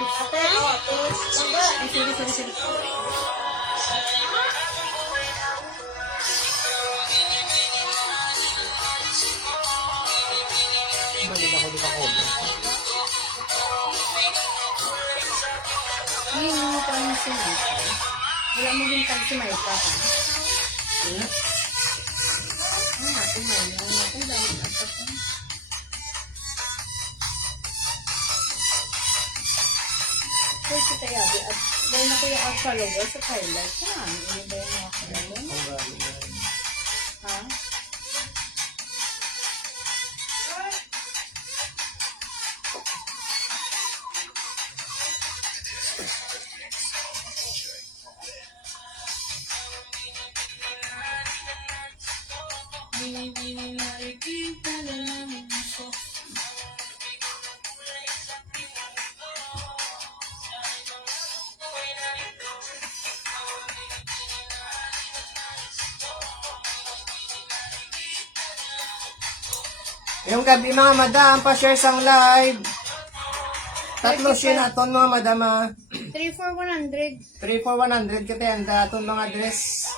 Ate? Ay, sorry. Malila ko din ako. Hindi mo pa rin si Maika. Wala mo din tag si Maika, ha? Ang natin mo yun. Ang dami na ito. Kaya si Tayabi at dahil na kayo ang follower sa highlight. Ano ba yung mga follower? Ha? Yung gabi mga madam, pa-share sang live. Tatlo siya na ton mga madam ha. 3 for 100. 3 for 100 kita yan. Daton mga dress.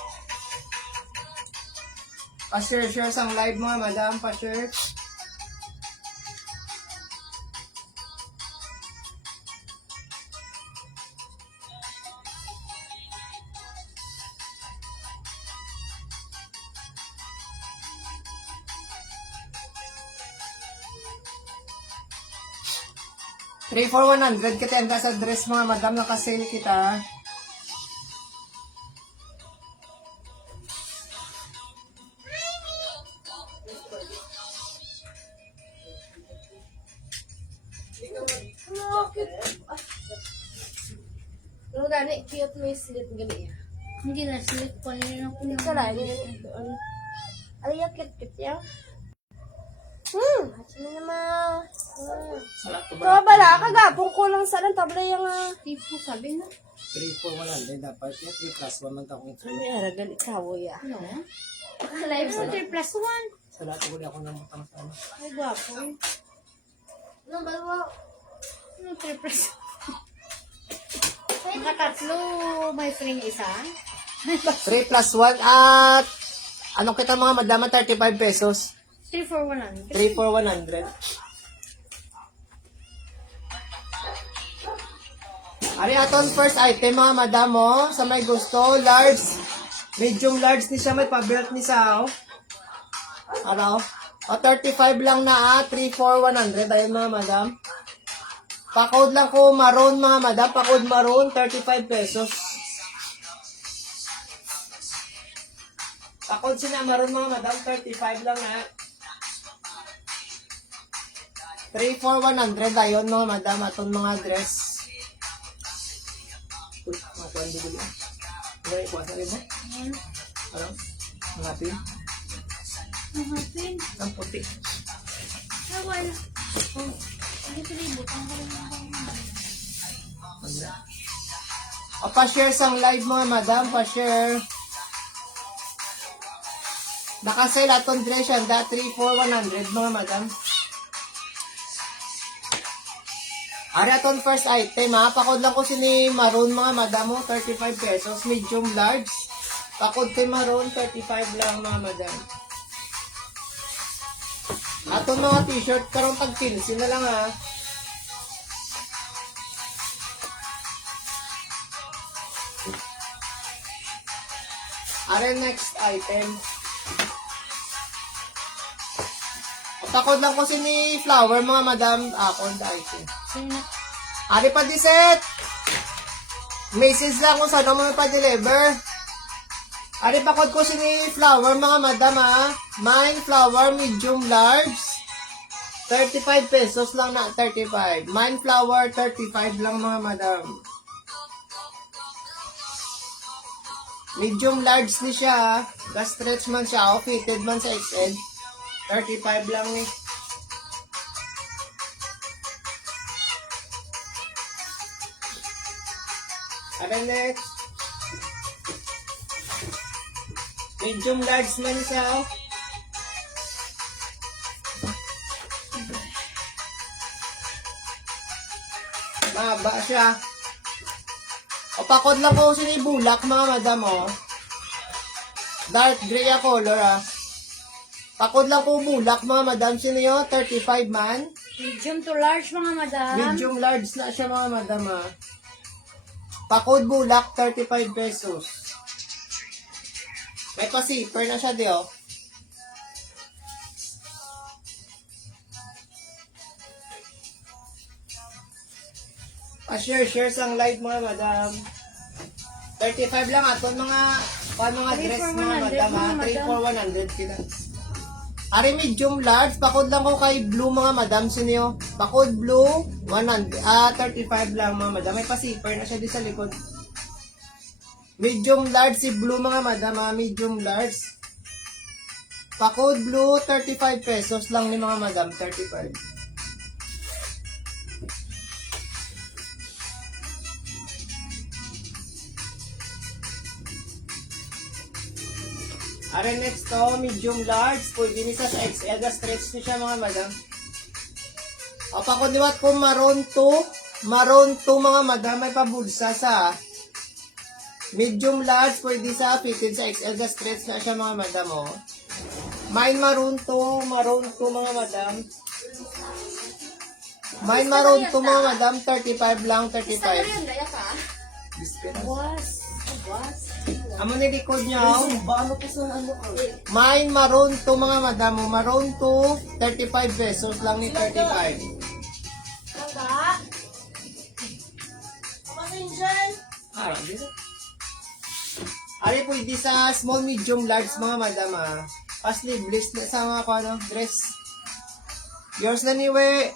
Pa-share sang live mga madam. Pa-share. Three for 100 kita yan sa dress mga madam. Nakasale kita. Ano gani, cute may slit gali ya. Hindi na slip ko na ako Hindi ka lang, Alaya, cute yan. Hati mo naman. Salat ko Pero bala, kagapong ko lang sa ng tabla yung tipo sabi na. 3 for 100 dapat. 3 plus 1 man takong ito. may ara gali kawo ya. Ano? Live Ano 3 plus 1? Salat ko ako ng mutang sa ano. Ay, gwapo. Ano ba mo? Ano 3 plus 1? Nakatatlo, may free isa. 3 plus 1 at ano kita mga madama 35 pesos. 3 for 100. 3 for 100. Ari aton first item mga madam mo sa may gusto large medium large ni siya may pa-belt ni sa araw. O 35 lang na 3 for 100 ayun mga madam. Pa-code lang ko maroon mga madam, pa-code maroon 35 pesos. Pa-code sina maroon mga madam 35 lang na. 3 for 100 ayun mga madam aton mga dress. Uy, mga kuwan bibili. Ngayon, kuwan sa rin mo? Ano? Mga pin? Mahapin. Ang puti. Ah, wala. Oh, hindi ko libot. Ang O, pa-share sang live mga madam, pa-share. Nakasale aton dress yan, 3 for 100 mga madam. Ari aton first item ha, pakod lang ko sini maroon mga madam mo, 35 pesos, medium large. Pakod kay maroon, 35 lang mga madam. Aton mga t-shirt, karong tag 15 na lang ha. Ari next item. Pakod lang ko sini flower mga madam, akon item. Sino? Ari pa di set. Message lang kung saan mo pa-deliver. Ari pakod ko sini flower mga madam ha. Mine flower medium large. 35 pesos lang na 35. Mine flower 35 lang mga madam. Medium large ni siya ha. Ga-stretch man siya o fitted man sa XL. 35 lang eh. Ano next? Medium large man siya. Oh. Mahaba siya. O, pakod lang po sinibulak, mga madam, o. Dark gray a color, ah. Pakod lang po bulak, mga madam. Sino yun? 35 man. Medium to large, mga madam. Medium large na siya, mga madam, ah. Pakod bulak, 35 pesos. May pa-zipper na siya, di, oh. Pa-share sang live, mga madam. 35 lang ato mga dress, mga madam, ha. 3 for 100 sila. Ari medium large, pakod lang ko kay blue, mga madam. Sino yun? Pakod blue, 35 lang, mga madam. May pa-zipper na siya di sa likod. Medium large si blue, mga madam, ha. Medium large. Pakod blue, 35 pesos lang ni mga madam, 35. Are next to, medium large. Pwede ni sa XL, stretch ni siya, mga madam. O, pakuliwat ko maroon to, mga madam. May pabulsa sa medium large. Pwede sa fitted sa XL, stretch na siya, mga madam, o. Mine maroon to, mga madam. Mine maroon to, mga madam. 35 lang, 35. Was. Amo ni likod niya, oh. Mine maroon to, mga madam. Maroon to, 35 pesos lang ni 35. Hangga? Angel? Dito. Ari pwede sa small, medium, large, mga madam, ah. Pa-sleeveless na sa mga dress. Yours na niwe.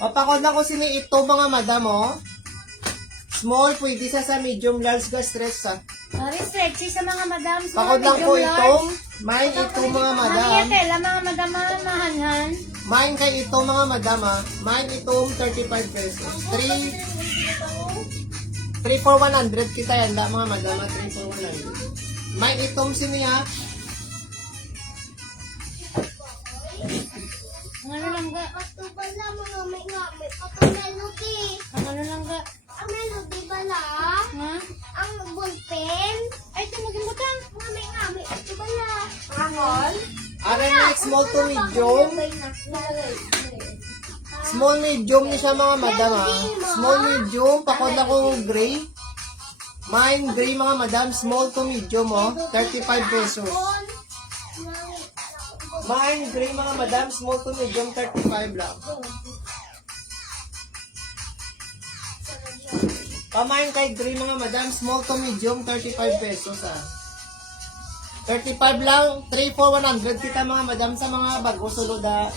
O, pakod na ko sini ito, mga madam, oh. Small, pwede sa medium, large, stretch, ah. Ari, stretchy sa mga madam. Sa Pakod lang po medium itong, large. mine ito, mga madam. Mami, tela, mga madam, mahanhan. Mine kay ito, mga madam, ah. Mine itong 35 pesos. 3 for 100 kita yan, mga madam, ah. 3 for 100. Mine itong siniya. Ang ano lang ga? Patubal na mga may melody. Ang ano lang ga? Ang melody ba na? Ha? Ang ballpen? Ay, tumagin mo ta. Mga may patubal na. Angol? Are next, small to medium. Small medium ni siya, mga madam, ha. Small medium, pakod lang kong gray. Mine gray, mga madam, small to medium, oh. 35 pesos. Mine gray, mga madam, small to medium, 35 lang. Pamain kay gray, mga madam, small to medium, 35 pesos, ha. 35 lang, 3 for 100 kita, mga madam, sa mga bago sulod, ha.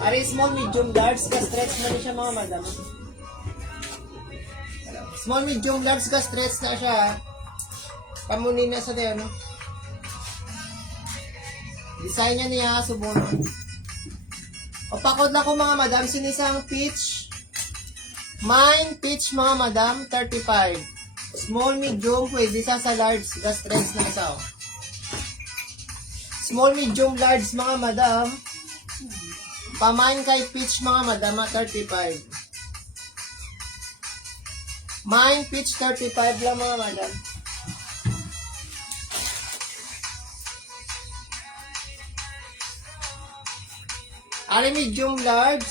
Ari small, medium, large, ka-stretch na rin siya, mga madam. Small, medium, large, ka-stretch na siya. Pamunin na sa tayo, no? Design niya niya, subon. O, pakod na ko, mga madam, sinisang peach. Mine, peach, mga madam, 35. Small, medium, pwede sa large, ka-stretch na isa, oh. Small, medium, large, mga madam. Pamain kay peach, mga madama, 35. Mine peach, 35 lang, mga madam. Ari medium large.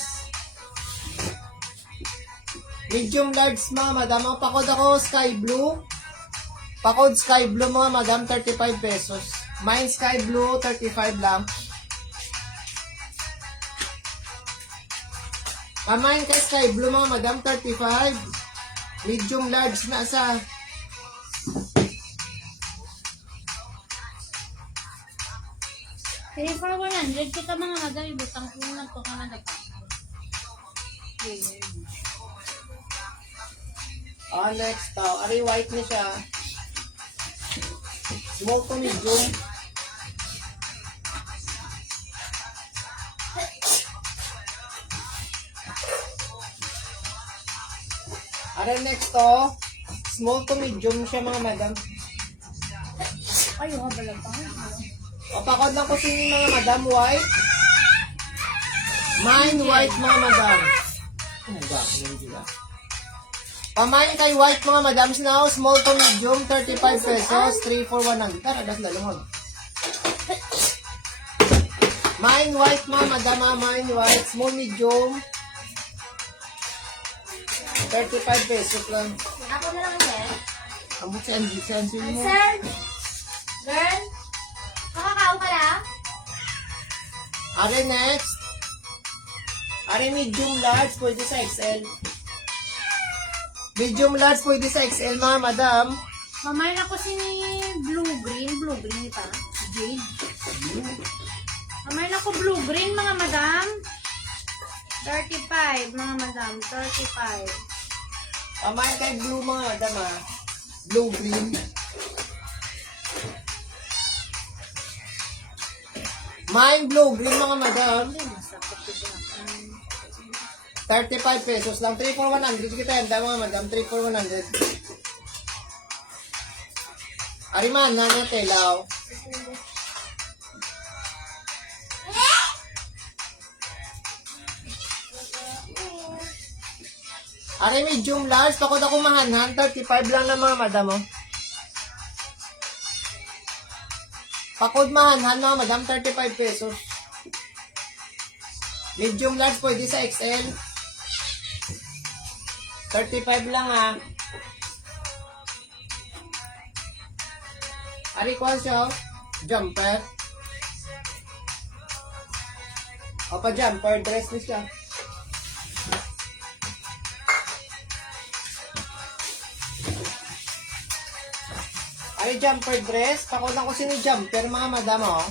Medium large, mga madam. Ang pakod ako sky blue. Pakod sky blue, mga madam, 35 pesos. Mine sky blue, 35 lang. Pamain kay sky blue, mga madam, 35. Medium large na sa. Kaya for 100 kita, mga madam, ibutang ko na ito ka na nagkakaroon. Next, ari white na siya. Small to medium. Ari next, small to medium siya, mga madam. Ay, yung habalang pa. O, pakod lang ko sa inyo mga madam, white. Mine white mga madam. Ano ba? Pamain kay white mga madam, now small to medium, 35 pesos, 3 for 100. Tara, das lalungod. Mine white mga madam, mine white, small medium, 35 pesos lang. Ako na lang sir. Ang buksan, mo. Sir? Girl? Makakaon ka na? Are next. Are medium large, pwede sa XL. Medium large, pwede sa XL mga madam. Mamain ako si blue-green ito. Jade. Mamain ako blue-green mga madam. 35 mga madam, 35. Pamain kay blue mga madam ha. Blue green. Mine blue green mga madam. 35 pesos lang. 3 for 100 kita yan mga madam. 3 for 100. Ariman na na telaw. Ari medium large. Pakot ako mahanhan. 35 lang na mga madam oh. Pakod mahanhan mga madam. 35 pesos. Medium large pwede sa XL. 35 lang ha. Ari ko siya. Jumper. O pa jumper. Dress ni siya. Ari jumper dress. Pakot lang ko sino jumper mga madam oh.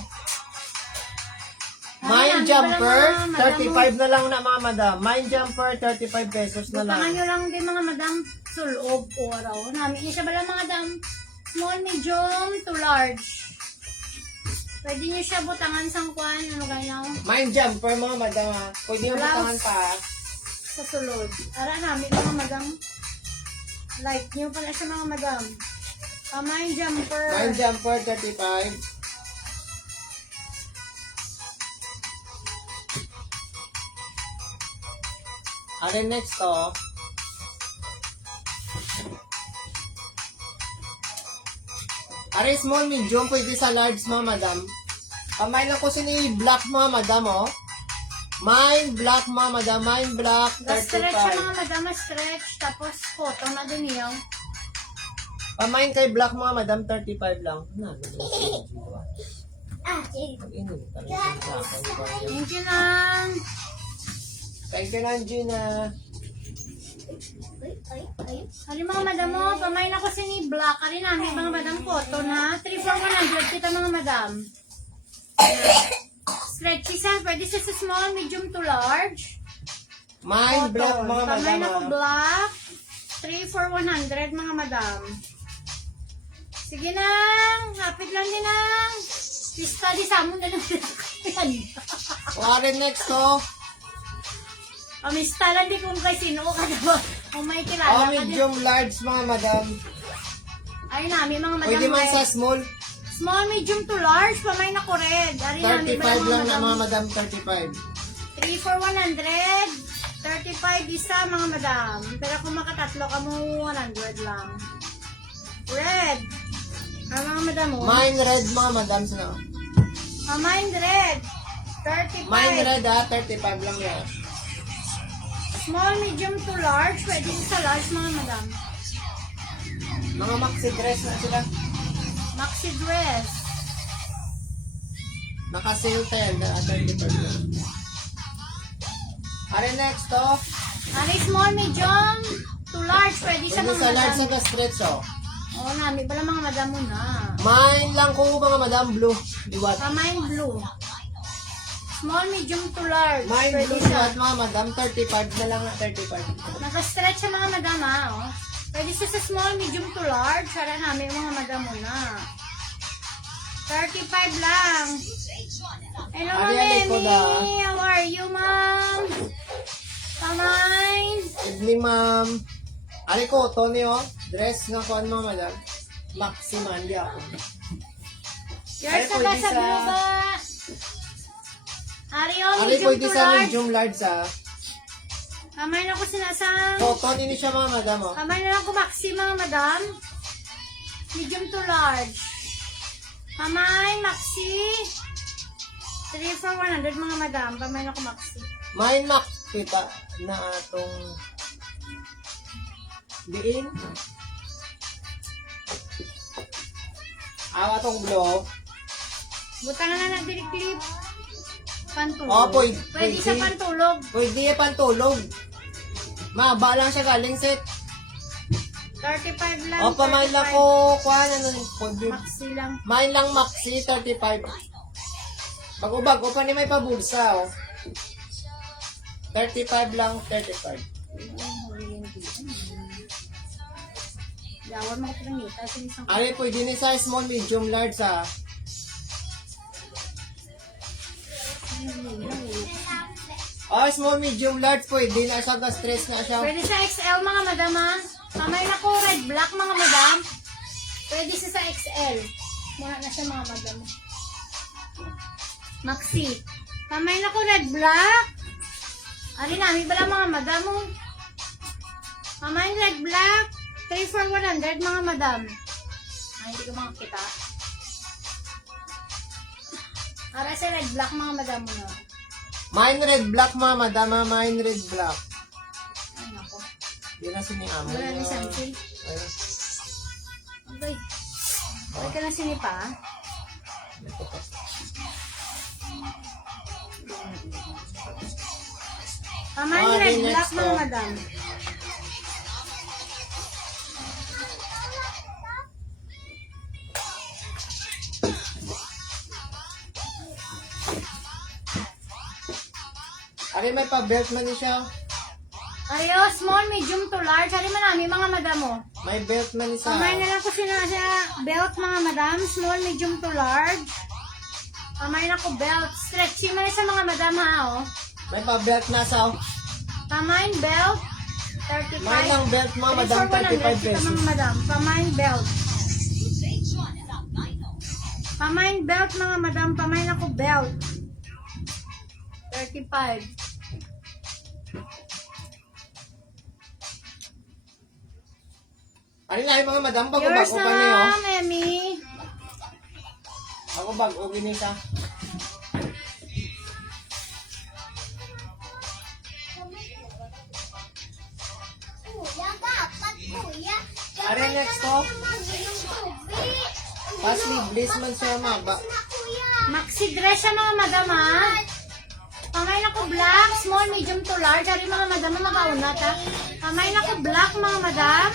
Mine jumper, 35 na lang na mga madam. Mine jumper, 35 pesos na lang. Butangan nyo lang din mga madam sulob oraw. Namin niya siya bala mga madam small, medium to large. Pwede nyo siya butangan sang kuan. Ano ganyan? Mine jumper mga madam ha. Pwede yung butangan pa. Sa sulod. Ara namin mga madam. Like nyo pala siya mga madam. Mine jumper. Mine jumper, 35. Are next to. Are small medium, pwede sa large mga madam. Pamay lang ko sini black mga madam oh. Mine black mga madam, mine black, Stretch siya 35. mga madam, stretch. Tapos photo na din yung. Pamain kay black mga madam, 35 lang. Sige. Thank you lang. Thank you Nanjina. Ay. Hari mga madam mo, pamain ako si ni black. Hari namin mga madam photo na. 3 for 100 kita mga madam. Stretchy siya. Pwede siya sa small, medium to large. Mine black mga madam. Pamain ako ah. black. 3 for 100 mga madam. Sige nang. Hapit lang din nang. Pista di sa amon na lang. Are next to. Amista lang di kung kay sino ka na. Kung may Oh, kilala ka din. medium large mga madam. Ay namin mga madam. Pwede man red. sa small. Small, medium to large. Pamain ako red. Ari namin 35 lang na mga madam. madam, 35. 3 for 100. 35 isa mga madam. Pero kung makatatlo ka mo, 100 lang. Red. Ah, mga madam mo. Mine red mga madam. Sino? Mine red. 35. Mine red ha, 35 lang yan. Small, medium to large. Pwede sa large mga madam. Mga maxi dress na sila. Maxi dress. Naka-sale 10 na 35 lang. Are next to. Ari small, medium to large. Pwede sa Pwede mga sa large madam. sa stretch oh. Oo, namin pala mga madam mo na. Mine lang ko mga madam blue. Liwat. Mine blue. Small, medium to large. Mine Pwede blue siya. liwat mga madam. 35 na lang na 35. Naka-stretch sa mga madam ha. Oh. Pwede siya sa small, medium to large. Para namin mga madam mo na. 35 lang. Hello, Ari, Ma'am likod, Emmy. How are you, Ma'am? Kamay. Evening ma'am. Ari ko, Tony oh. Dress nga ko mga madam. Maxi man di ako. Yours na ba pwede sa sa- blue ba? Ari, oh, Ari, medium pwede to sa large. medium large ah. Kamay na ko sinasang. Cotton, ini siya mga madam oh. Kamay na lang ko maxi mga madam. Medium to large. Kamay, maxi. 3 for 100 mga madam. Kamay na ko maxi. Mine max kita na atong diin. Awa tong blow. Butangan na ng clip. Pantulog. Oh, pwede. Pwede sa pantulog. Pwede pantulog. Maba lang siya galing set. 35 lang. O, pamain lang 35. ko, kuha na nun. Maxi lang. Main lang maxi, 35. Bago-bago pa ni may pabulsa, oh. 35 lang, 35. Yawan mo ko ng ngita. Sinisang Ari, pwede ni sa small, medium, large, ah. Oh, small, medium, large, pwede na siya, stress na siya. Pwede sa XL mga madam ha. Kamay na ko red black mga madam. Pwede siya sa XL. Muna na siya mga madam. Maxi. Kamay na ko red black. Ari namin bala mga madam mo. Kamay red black. 3 for 100 mga madam. Ay, hindi ko makakita. Para sa red black mga madam mo na. Mine red black, mga madama, mine red black. Ay nako. Yun na siniaman. Wala ni Samson. Ayun. Okay. Okay ka na sinipa. Kamay Ah, red di black next, mga oh. madam. Ari, may pa-belt man ni siya. Ayo, small, medium to large. Hari man namin mga madam mo. May belt man ni sa. Kamay na lang ko sa belt mga madam. Small, medium to large. Kamay na ko belt. Stretchy man sa mga madam ha oh. May pa-belt na sa. Kamay belt. 35. May lang belt, mga madam, 35 pesos. Mga madam. Kamay belt. Kamay belt mga madam. Kamay na ko belt. 35. Ano na yung mga madam, Yours bago-bago pa niyo. na, Memi. Bago-bago, ginisa. Kuya, dapat kuya. Ari, next to. Pasli, bliss man siya, maba. Maxi dress siya mga madam ha. Kamay na ko black, small, medium to large. Hari mga madam na nakaunat ha. Kamay na ko black mga madam.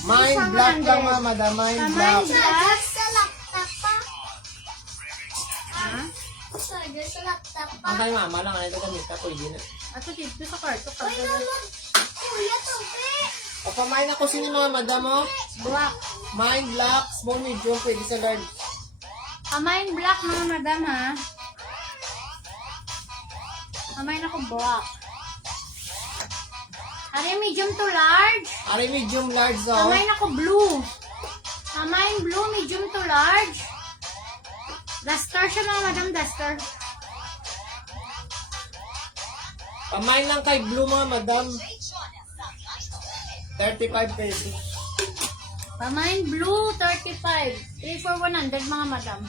Mine black lang, mga madam, mine Kamay black. black. Sa laptop pa. Ha? Charger sa laptop pa. Ang kay mama lang, ano ito gamita, pwede na. Ato dito sa kwarto. Uy, naman. Kuya, tubi. O, pamain ako sini mga madam, oh. Black. Mine black, small, medium, pwede sa large. Kamay black mga madam ha. Kamay na ko black. Hari medium to large. Ari, medium, large, oh. Kamay na ko blue. Kamay blue, medium to large. Duster siya mga madam, duster. Pamain lang kay blue, mga madam. 35 pesos. Pamain blue, 35. 3 for 100 mga madam.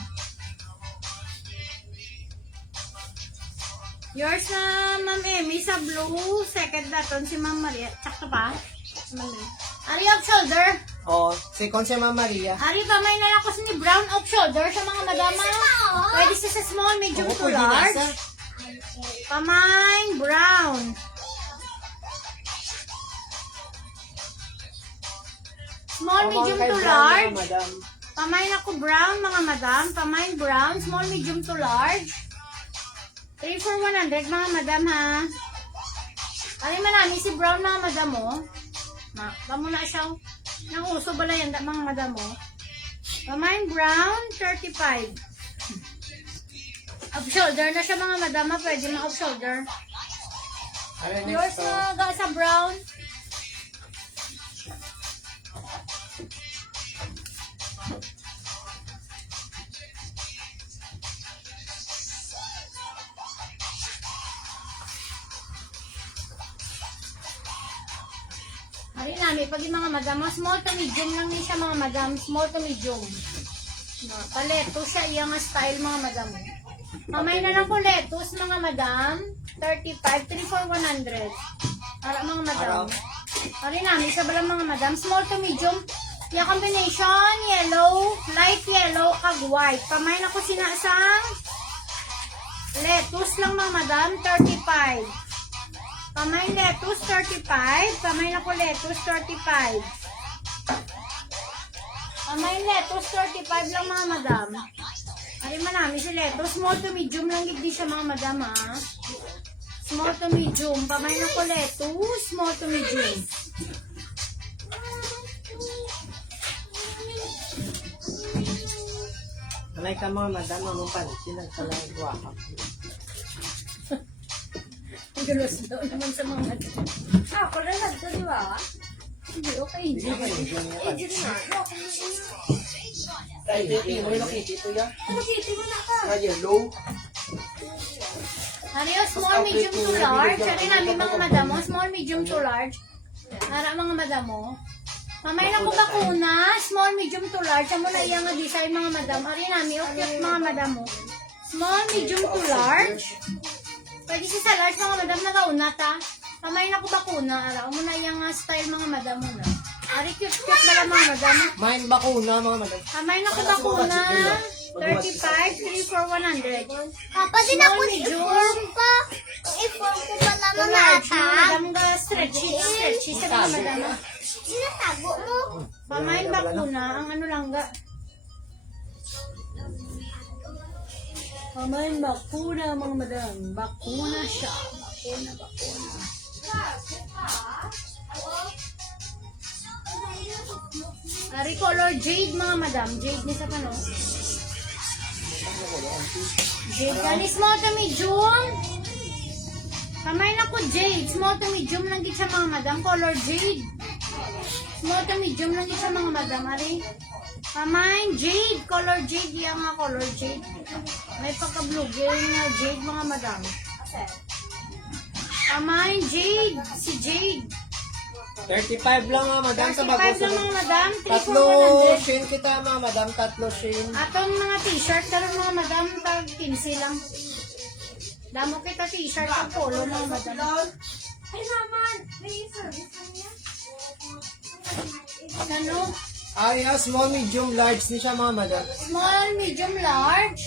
Yours na Ma'am Emmy sa blue. Second daton si Ma'am Maria. Sakto pa? Ma'am Emmy. Ari off shoulder. Oh, second siya, Ma'am Maria. Ari pamay na lang ko ni brown off shoulder sa mga madama. Pwede siya sa small, medium Oo, to pwede large. nasa. Pamain brown. Small, medium Kay to brown, large. mga madam. Pamain ako brown, mga madam. Pamain brown, small, medium to large. 3 for 100, mga madam, ha. Ano man namin si brown, mga madam, mo. Bamo na siya. Nang uso bala yan, mga madam, mo. Pamain brown, 35. Off shoulder na siya, mga madam, ha. Pwede na off shoulder. Ari, Yours next, oh. na ga sa brown. Ari namin, pag yung mga madam, mga small to medium lang ni siya mga madam, small to medium. Paleto siya, iyang style mga madam. Mamay na lang po lettuce mga madam, 35, 3 for 100. Ara mga madam. Ari namin, isa ba lang mga madam, small to medium. Yung combination, yellow, light yellow, kag white. Pamay na ko sinasang lettuce lang mga madam, 35. Pamay lettuce, 35. Pamay na ko lettuce, 35. Pamay lettuce, 35 lang mga madam. Ari manami si lettuce, small to medium lang gid siya mga madam ha. Small to medium. Pamay na ko lettuce, small to medium. Alay ka mga madam, among pansin, nagtalang guwakap. Ang gulos daw naman sa mga madam. Ako na lang ito, di ba? Hindi, okay. Eh, di na. Ay, hindi mo yung nakiti ito yan. Ano, kitty mo na ka? Na yellow. Ariyo, small, medium to large. Ari namin mga madam mo, small, medium to large. Ara mga madam mo. Mamay na ko bakuna, small, medium to large. Amo na iyang nga design mga madam. Ari namin, okay mga madam mo. Small, medium to large. Pwede siya sa large mga madam na kauna ta. Mamay na ko bakuna. Ara, amo na iyang nga style mga madam mo na. Ari, cute na lang mga madam. Main bakuna mga madam. Mamay na ko bakuna. 35, 3 for 100. Papa, din ako i-form pa. I-form ko pa To naman large, ata. mga madam ga stretchy sa mga madam. Sinatago mo. Pamain bakuna, ang ano lang ga. Pamain bakuna mga madam. Bakuna siya. Bakuna. Ari color jade mga madam. Jade ni sa pano. Jade gani small to medium. Pamain ako jade. Small to medium lang gid siya mga madam. Color jade. Small to medium lang gid siya mga madam. Ari. Pamain jade. Color jade. Yan nga color jade. May pagka-blue green nga jade mga madam. Pamain jade. Si jade. 35 lang mga madam sa 35 bago. lang mga madam. 3 for Tatlo 100. shin kita mga madam, tatlo shin. Atong mga t-shirt karon mga madam tag 15 lang. Damo kita t-shirt at polo mga madam. Ay, naman. May service na niya. Ano? Ay, small, medium, large ni siya mga madam. Small, medium, large.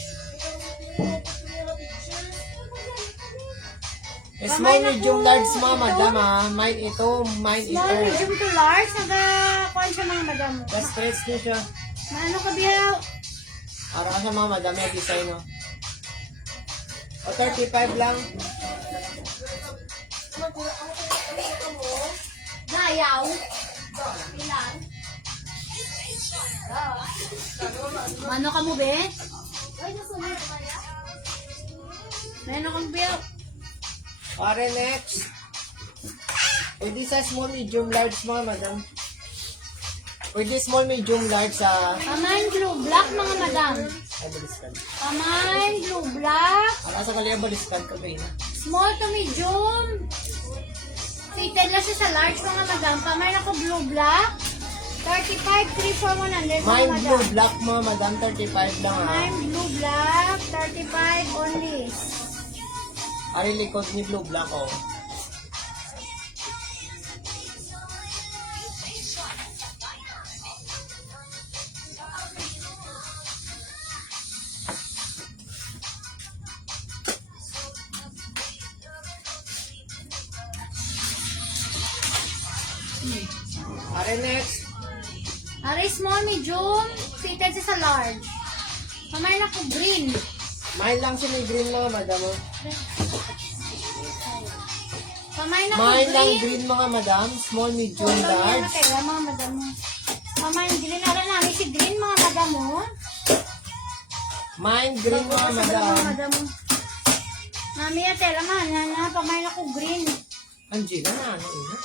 Small, medium, large mga madam ha. Mine ito, mine Small, ito. medium to large. Nagakuan siya mga madam. Na-stretch ni siya. Ano ka biya? Para ka sa mga madam yung design no. O 35 lang. Gayaw. Ano ka mo be? Ano kang biya? Pare next. Pwede sa small, medium, large mga madam. Pwede small, medium, large sa... Pamain blue black mga madam. Ay, baliskan. Pamain blue black. Para sa kaliya baliskan ka ba yun? Small to medium. Fitted lang siya sa large mga madam. Pamain ako blue black. 35, 3 for 100 mga Mine madam. blue, black mga madam, 35 lang ha. Pamain blue black. 35 only. Ari likod ni blue, black oh. Ari next. Ari small, medium. Fitted siya sa large. Pamain ako green. Mine lang siya may green mga madam oh. Pamain ako Mine lang green. green mga madam, small, medium, Polo niya large. na kaya mga madam mo. Pamain green. Ara namin si green mga madam mo. Mine green mga Mga madam. madam mo. Mami at tela man. Pamain ako green. Angela na ano ina?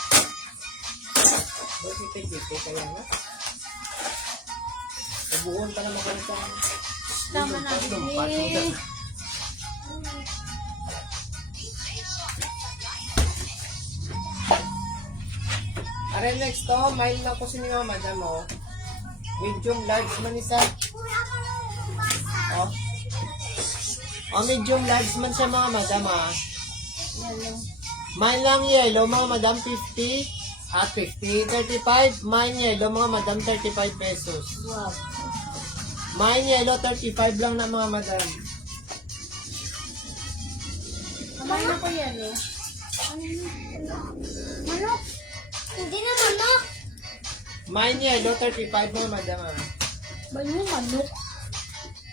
Bakit kita kaya na? Nabuon pa naman kami sa... Tama na green. Are next to, mine lang po si mga madam, oh. Medium large man isa. Oh. Oh, medium large man siya mga madam, ah. Yellow. Mine lang yellow, mga madam, 50. 50, 35. Mine yellow, mga madam, 35 pesos. Wow. Mine yellow, 35 lang na mga madam. Kamay na ko yan eh. Manok. Hindi na manok. Mine yellow, 35 mga madam, ah. Ba yung manok?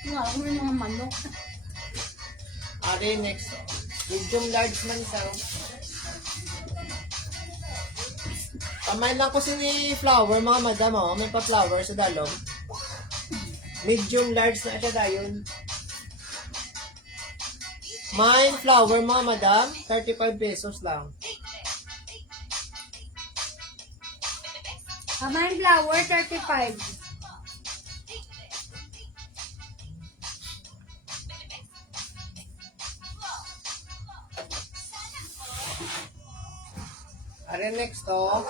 Nga ako may mga manok. Are next to. Medium large man isa, oh. Kamay lang ko si flower, mga madam, oh. May pa-flower sa dalom. Medium large na siya dayon. Mine flower, mga madam, 35 pesos lang. Kamay flower, 35. Are next to.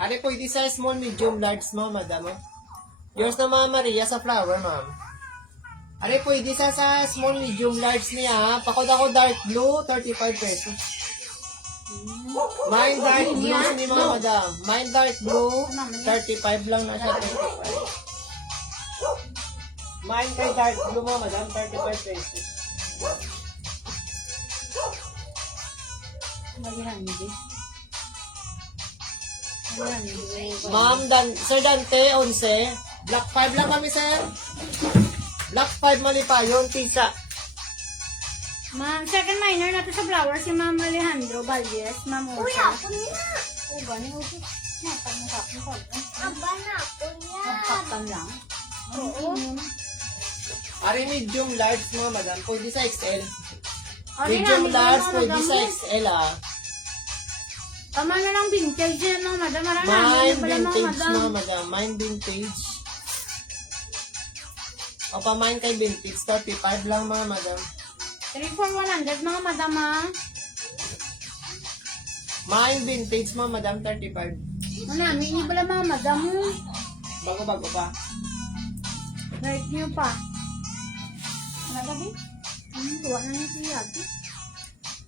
Are pwede sa small, medium, large, mga madam, oh. Yours na mga Maria sa flower, ma'am. Are pwede sa small, medium, large niya, ha. Pakod ako dark blue, 35 pesos. Mine dark blue ni mga madam. Mine dark blue, 35 lang na siya, 35. Mine kay dark blue, mga madam, 35 pesos. Maghihandi. Ma'am, Sir Dante, 11. Black 5 lang kami, sir. Black 5 malipayon, tisa. Ma'am, second minor na to sa flower si Ma'am Alejandro Valdez. Ma'am Osa. Kuya, ako niya. Uba ni Osa. Matang mo kapon ko. Aba na ako niya. Magkaktan lang. Oo. Ari medium large, mga madam, pwede sa XL. Ano Medium na, large, mga pwede madam sa mo? XL, ah. Tama na lang vintage yan, mga madam. Marami Mine pala mga vintage, madam. mga madam. Mine vintage. O pa mine kay vintage, 35 lang, mga madam. 3 for 100, mga madam, ha? Mine vintage, mga madam, 35. Ano, hindi pala mga madam mo. Bago-bago pa. Right niyo pa. Ano gabi? Tuwa na niya si Yagi.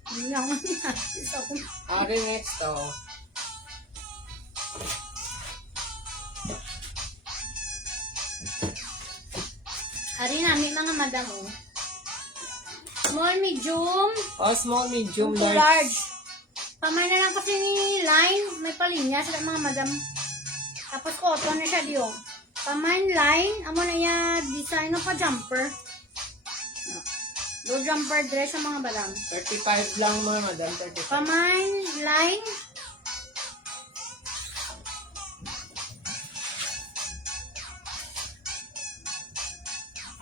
Hindi lang man Yagi sa kung... Ari next, oh. Ari namin mga madam, oh. Small, medium, Oh, small, medium, to large. large. Pamay na lang kasi ni line, may palinya sa mga madam. Tapos cotton na siya diyo. Pamay line, amo na ya design pa jumper. Do jumper dress sa mga madam. 35 lang, mga madam, 35. Pamay line,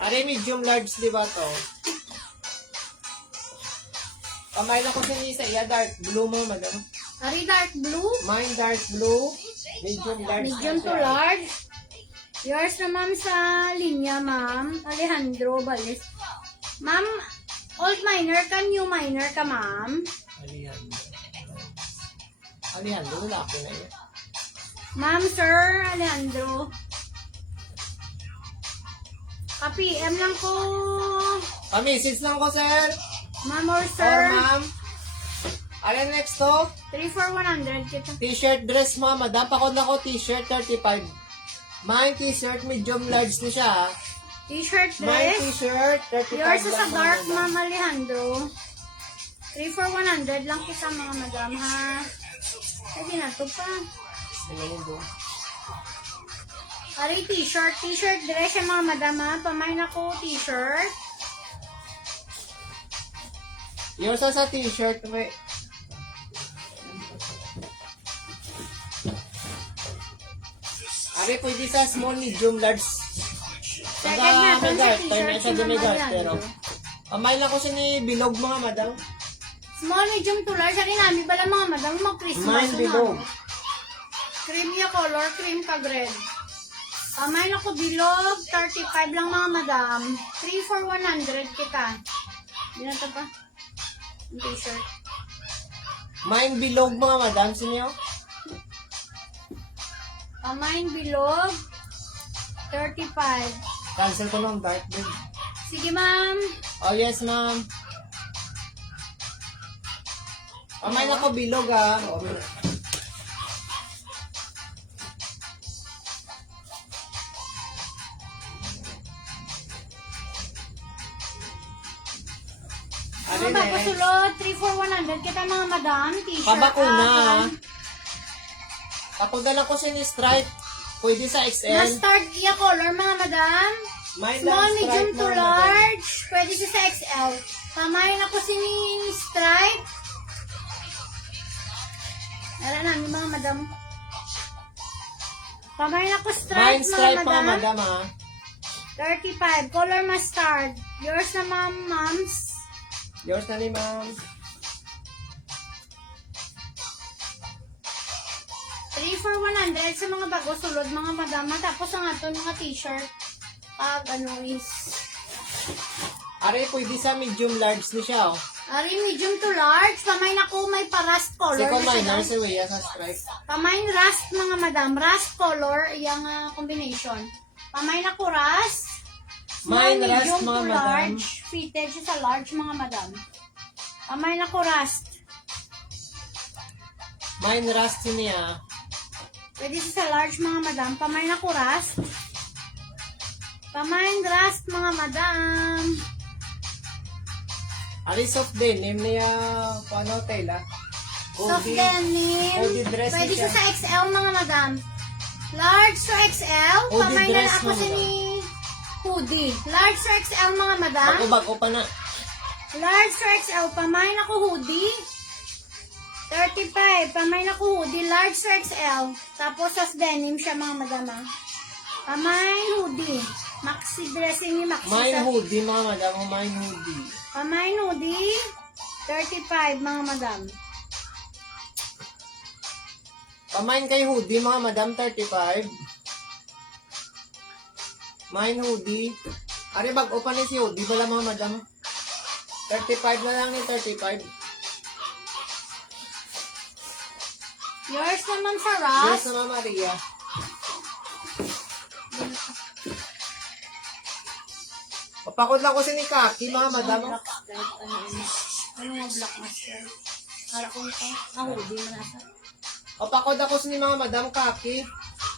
Ari medium large, di ba to? Kamay lang ko sa niya sa iya, dark blue, mga madam. ari dark blue, Mine dark blue, medium large. medium na to siya. large. Yours na ma'am sa linya, ma'am. Alejandro Balis. Ma'am, old minor ka, new minor ka, ma'am. Alejandro. Alejandro, lalaki na yun. Ma'am, sir, Alejandro. Ka-PM lang ko. Message lang ko, sir. Ma'am or Or sir. ma'am. Alin next to? 3 for 100 kita. T-shirt dress, mga madam. Pakod na ko, t-shirt, 35. Mine t-shirt, medium large na siya, ha. T-shirt Mine dress. t-shirt, 35 Yours is lang, a mga dark, madam. ma'am Alejandro. 3 for 100 lang kita, mga madam, ha. Pwede na to pa. Ayan yun, doon. Ari, t-shirt. T-shirt dress yung mga madam, ha. Pamay na ko, t-shirt. Yung sa t-shirt, may... Ari, pwede sa small, medium, large. Second na, doon sa May t-shirt sa si may Ma'am pero... Alejandro. Kamay lang ko siya ni bilog, mga madam. Small, medium to large. Ari namin pala mga madam, mag-Christmas. Mine na, bilog. no? Cream ya color, cream kag red. Pamay na ko bilog, 35 lang mga madam. 3 for 100 kita. Hindi na to pa. Yung t-shirt. Mine bilog, mga madam. Sinyo? Pamain bilog, 35. Cancel ko ng dark din. Sige, ma'am. Oh, yes, ma'am. Pamain ako bilog, ah. Mga Ano bago next? sulod, 3 for 100. Kita mga madam, t-shirt. Pabakuna. agan. Kapag ko ni stripe, pwede sa XL. Mustard iya color, mga madam. Mine Small, lang medium stripe, to mga madam. large. Pwede siya sa XL. Pamain ako si stripe. Nara namin mga madam. Pamain ako Mine stripe, stripe, mga mga madam. madam, ha. 35. Color mustard. Yours na, ma'am, moms. Yours na ni ma'am. 3 for 100 sa mga bago sulod, mga madama. Tapos ang ato mga t-shirt. Pag ano is... Are, pwede sa medium large ni siya, oh. Ari, medium to large. Pamain ako may pa-rust color. Second na siya, minor, no? si Wea sa stripe. Pamain rust, mga madam. Rust color, iyang combination. Pamain ako rust. Small, Mine rust, medium mga to madam. large. Fitted siya sa large, mga madam. Pamain ako rust. Mine rust niya. Pwede siya sa large, mga madam. Pamain ako rust. Pamain rust, mga madam. Are, soft denim niya, paano, Tela? Soft Hoodie. denim. Hoodie dress Pwede siya. siya sa XL, mga madam. Large to XL. Hoodie Pamain na dress, ako mga sa madam. ni hoodie. Large to XL, mga madam. Bago pa na. Large to XL. Pamain ako hoodie. 35. Pamain ako hoodie. Large to XL. Tapos sa denim siya, mga madam. ah. Pamain hoodie. Maxi dressing ni Maxi. Mine sa- hoodie, mga madam. Oh, mine hoodie. Pamain hoodie. 35, mga madam. Pamain kay hoodie, mga madam, 35. Mine hoodie. Are, bago pa ni si hoodie pala, mga madam. 35 na lang ni 35. Yours naman sa Yes Ross. na, Ma'am Maria. Papakot lang ko si ni Kaki, mga madam. Black skirt, ano yun? Ano nga black master? Kala ko ito. Hoodie mo nasa. Papakot ako si ni mga madam Kaki.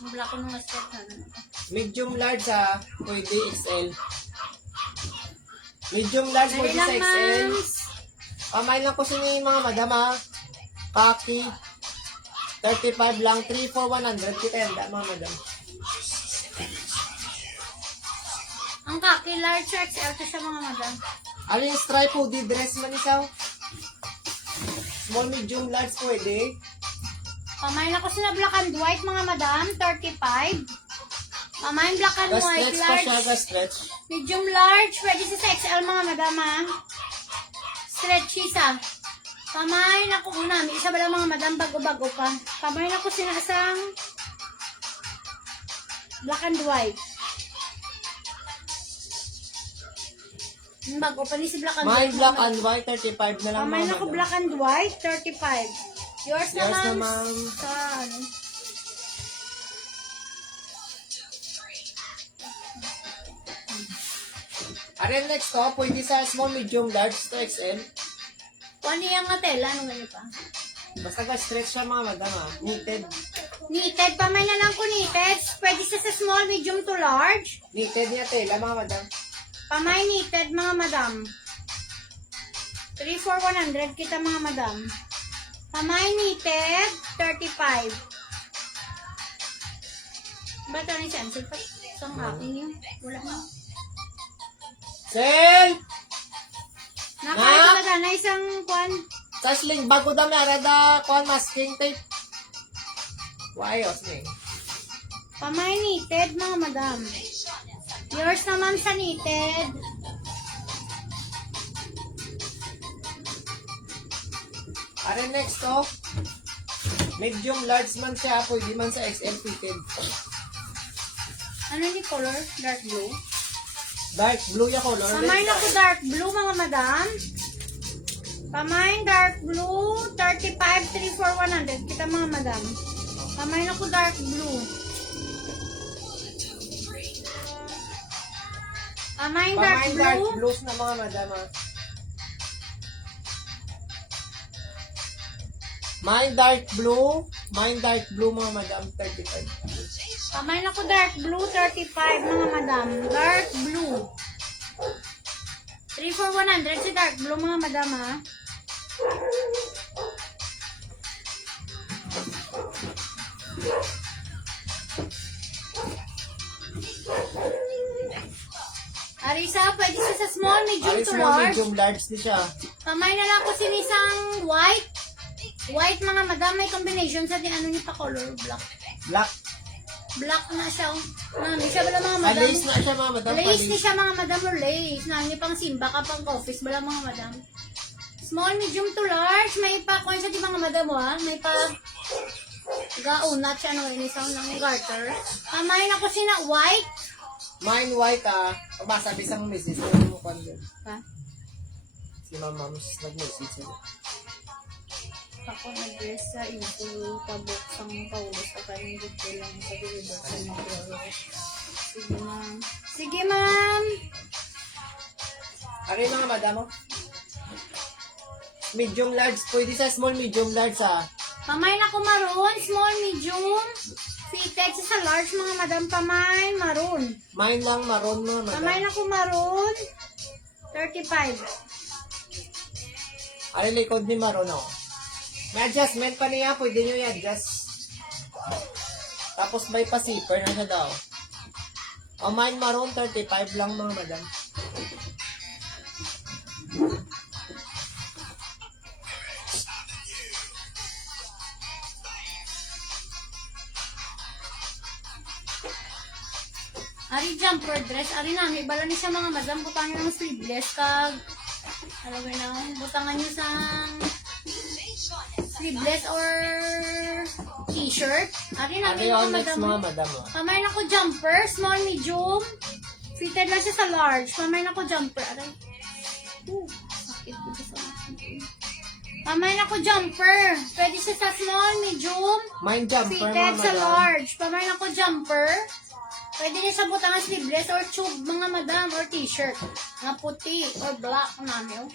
Ang black ko nung skirt na. Medium large, ha. Pwede XL. Medium large, Dali pwede lang, sa XL. ma'ams. Pamain lang ko si ni mga madam, ha. Kaki. 35 lang. 3 for 100. Kita yan, mga madam. Ang kaki large XL to siya, mga madam. Aling stripe hoodie dress man isaw. Small, medium, large pwede. Pamain ako sila black and white, mga madam. 35. Pamain black and white, Ga-stretch pa siya, large. ga-stretch. Medium large. Pwede sa XL, mga madam, ha. Stretchy sa. Pamain ako una. May isa ba lang, mga madam, bago-bago pa. Pamain ako sinasang black and white. Bago pa ni si black and Mine white. black mga and white, 35 na lang, Pamain mga ako madam. black and white, 35. Yours na, Yours na, ma'am. ma'am. Sa ano? Arin next to, pwede sa small, medium, large to XL. Kung ano yung nga tela, ano ganyan pa? Basta ga-stretch siya, mga madam, ha. Knitted. Knitted, pamain na lang ko knitted. Pwede sa small, medium to large. Knitted niya tela, mga madam. Pamay knitted, mga madam. 3 for 100 kita, mga madam. Pamay knitted, 35. Ba't ano yung cancel pa? Isang akin yun. Wala na. Sel! Nakaya Nak! talaga na isang kwan. Sasling, bago da may arada, kuhan masking tape. Wayos, ning. Pamay knitted, mga madam. Yours naman sa knitted. Arin next to, medium, large man siya, pwede man sa XL fitted. Ano ni color? Dark blue? Dark blue ya color. Pamay na ko dark blue, mga madam. Pamay dark blue, 35, 3 for 100. Kita, mga madam. Pamay na ko dark blue. Pamain dark Pamain dark blue. blues na mga madam ha. Mine dark blue mga madam, 35. Pamain ako dark blue, 35 mga madam. Dark blue. 3 for 100 si dark blue mga madam ha. Arisa, pwede siya sa small, medium Aris to mo, large. medium large din siya. Pamay na lang ko sinisang white. White mga madam, may combination sa di ano ni pa color black. Black. Black na siya. Mami, siya bala mga madam. Lace na siya mga madam. Lace ni siya mga madam or lace. Nani pang simba ka pang office bala mga madam. Small, medium to large. May pa kung siya di mga madam ha. May pa gaunat siya ano ini sound ng garter. Pamay na ko sina white. Mine white ah. Pabasa, bisang message. Ano mo kwan din? Ha? Si mama mo nag-message sila. Ako nag-dress sa info, tabok sang paulos sa kanyang dito lang sa deliver sa negro. Sige ma'am. Sige ma'am. Okay mga madam oh. Medium large. Pwede sa small, medium large ah. Pamay na ko maroon, small, medium. Fitted sa large mga madam pamay, maroon. Mine lang maroon mga madam. Pamay na ko maroon, 35. Ano likod ni maroon oh. May adjustment pa niya. Pwede nyo i-adjust. Tapos may pa-zipper na siya daw. O mine maroon, 35 lang mga madam. Ari jumper dress, ari nami, bala ni siya mga madam, butangan ng sleeveless kag, alam mo na, butangan niyo sa sleeveless or t-shirt. Ari Ano nami yung mga next madam. mga madam oh. Pamay na ko jumper, small, medium. Fitted lang siya sa large. Pamay na ko jumper. Aray. Sakit dito sa pamay na ko jumper. Pwede siya sa small, medium. Mine jumper mga Fitted sa madam. large. Pamay na ko jumper. Pwede niya sa butangan sleeveless or tube mga madam or t-shirt. Na puti or black namin.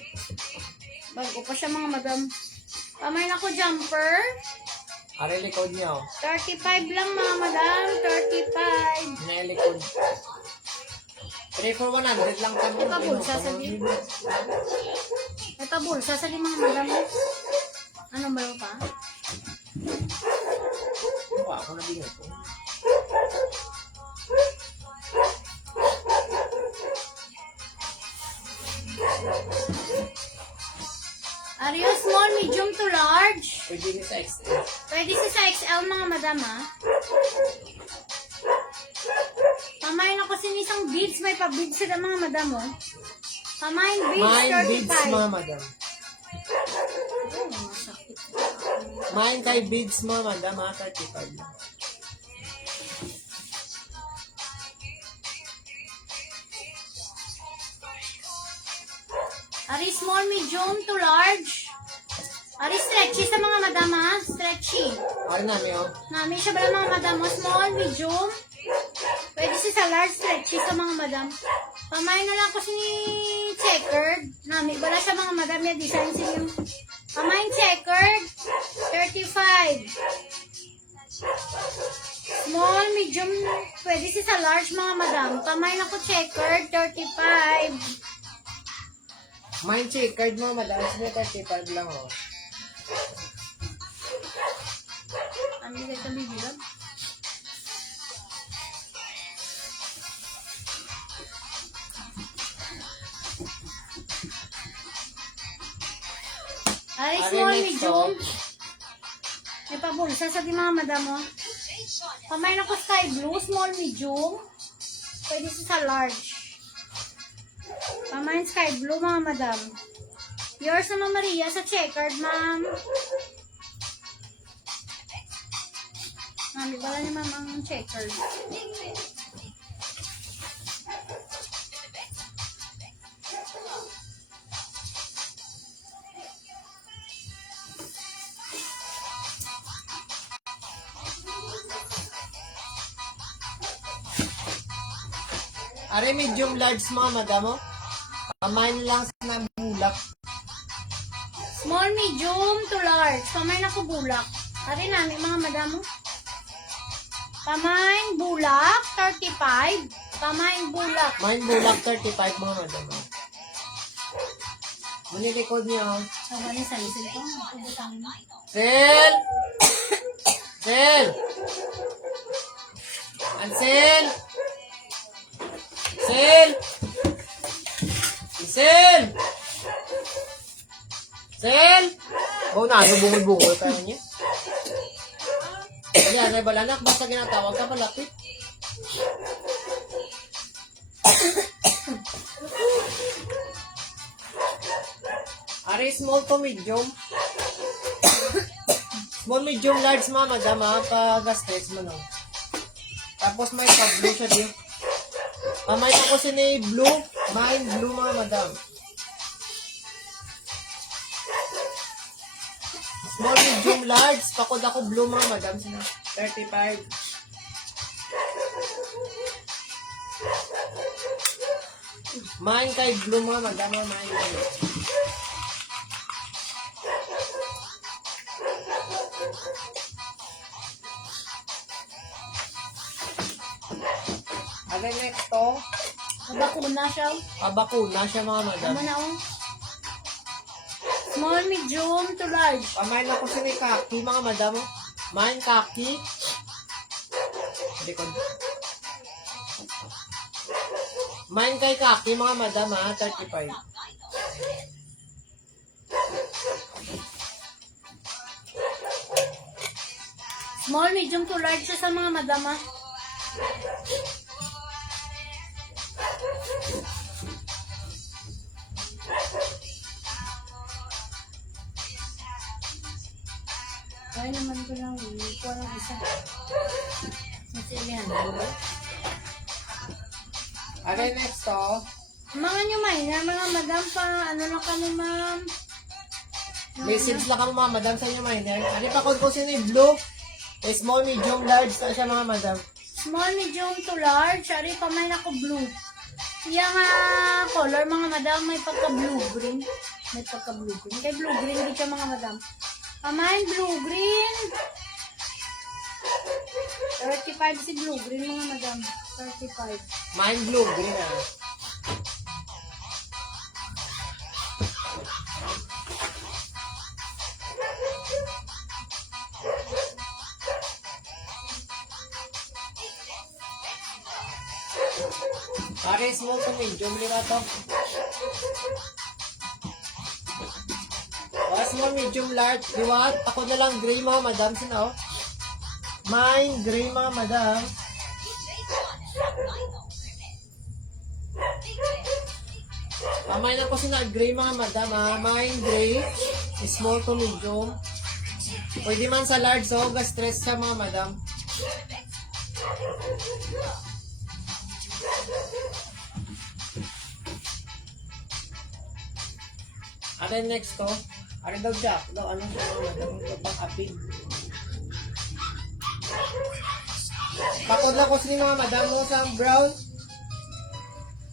Bago pa siya mga madam. Pamay na ko jumper. Ano yung likod niya oh. 35 lang mga madam. 35. Ano yung likod. 3 for 100 lang kami. May pabulsa sa di. May pabulsa sa di mga madam. Ano ba yun pa? Mukha ako na din ito. Are you small, medium to large? Pwede rin sa XL. Pwede siya sa XL mga madam ha. Pamain ako sinisang beads. May pa-beads sila mga madam oh. Pamain beads, Mine 35. beads mga madam. Mine kay beads mga madam ha, 35 lang. Are you small, medium to large? Are you stretchy sa mga madam ha? Stretchy. Ano namin oh. Nami siya ba mga madam mo? Small, medium? Pwede siya sa large, stretchy sa mga madam. Pamain na lang ko si checkered. Nami, bala siya mga madam yung design siya yung pamain checkered. 35. Small, medium, pwede siya sa large mga madam. Pamain ako checkered, 35. Mine checkered mga madam. Sige 35 lang oh. Ano yung ito bibilang? Ay, Ari, small, next, medium. May pabulsa sa di mga madam mo. Pamay na ko sky blue, small, medium. Pwede siya sa large. Pamay sky blue mga madam. Yours naman Maria sa checkered, ma'am. Mami, bala ni ma'am ang checkered. Are medium large mga madam, oh. Kamay lang sa bulak. Small, medium to large. Kamay na ko bulak. Ari nami mga madam mo. Kamay bulak, 35. Kamay bulak. Mine bulak 35 mga madam, oh. Manilikod niya, oh. Sabi ni Salisil ko. Pabutang mo. Sel! Sel! Ansel! Sel! Sel! Sel! Oh, nasa bungol-bungol pa niya. Yan, ay balanak. Basta ginatawag ka, malapit. Are small to medium. Small, medium, large mga madam, ha? Pag-stretch mo, no? Tapos may pa-blue siya din. May ako ni blue. Mine blue mga madam. Small, medium, large. Pakod ako blue mga madam. 35. Mine kay blue mga madam. Mine blue. Okay, next to. Bakuna siya. Bakuna siya mga madam. Tama na oh. Small, medium to large. Pamain ako sa ni kaki mga madam. Mine kaki. Hindi ko. Mine kay kaki mga madam, ha? 35. Small, medium to large siya sa mga madam ah. Kaya naman ko lang, ko lang isa. Nasilihan mo. Okay, next to. Mga nyo minor, mga madam pa, ano lang kami ma'am. Message lang kami mga madam sa inyo minor. Ano pa kung si ni blue? Small, medium, large. Saan siya mga madam? Small, medium to large, ari pa may nako blue. Yung color mga madam, may pagka-blue green. May pagka-blue green. Kay blue green din siya mga madam. Pamain blue green. 35 si blue green mga madam. 35. Mine blue, green, ha? Pare, small to medium, lima to. Small, medium, large, liwat. Ako na lang, gray mga madam. Sino? Mine, gray mga madam. Mamay na ko sina gray mga madam, ha? Mine, gray. Small to medium. Pwede man sa large, so stress sa mga madam. Ano yung next to? Ano daw Jack? Daw ano siya mga madam? Ito pang apid. Pakod lang ko sila mga madam mo sa brown.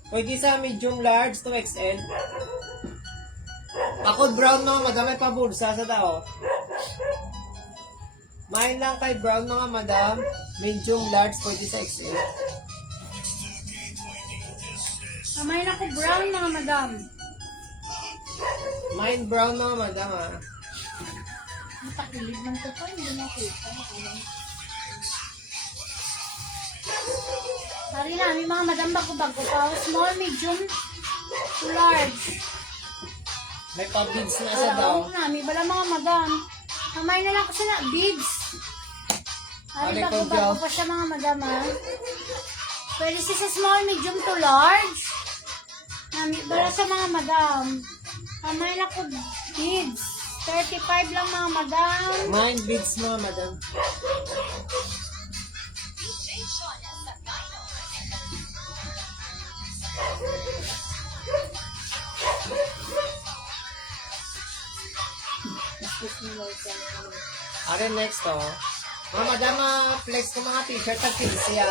Pwede sa medium large to XL. Pakod brown mga madam ay pabursa sa tao. Main lang kay brown mga madam. Medium large pwede sa XL. Pamain ako brown mga madam. Main brown mga madam, ha. Matakilid man ko pa, hindi nakita. Sorry na, may mga madam bago-bago pa. Small, medium to large. May pa-beads na sa daw. Oo na, may bala mga madam. Kamay na lang kasi na, beads. Ari, Ano ikaw, bago-bago Joe? pa siya mga madam, ha. Pwede siya sa small, medium to large. May bala sa mga madam. Kamay na ko, beads. 35 lang mga madam. Main beads mga madam. Are next to. Mga madam, flex ko mga t-shirt at siya.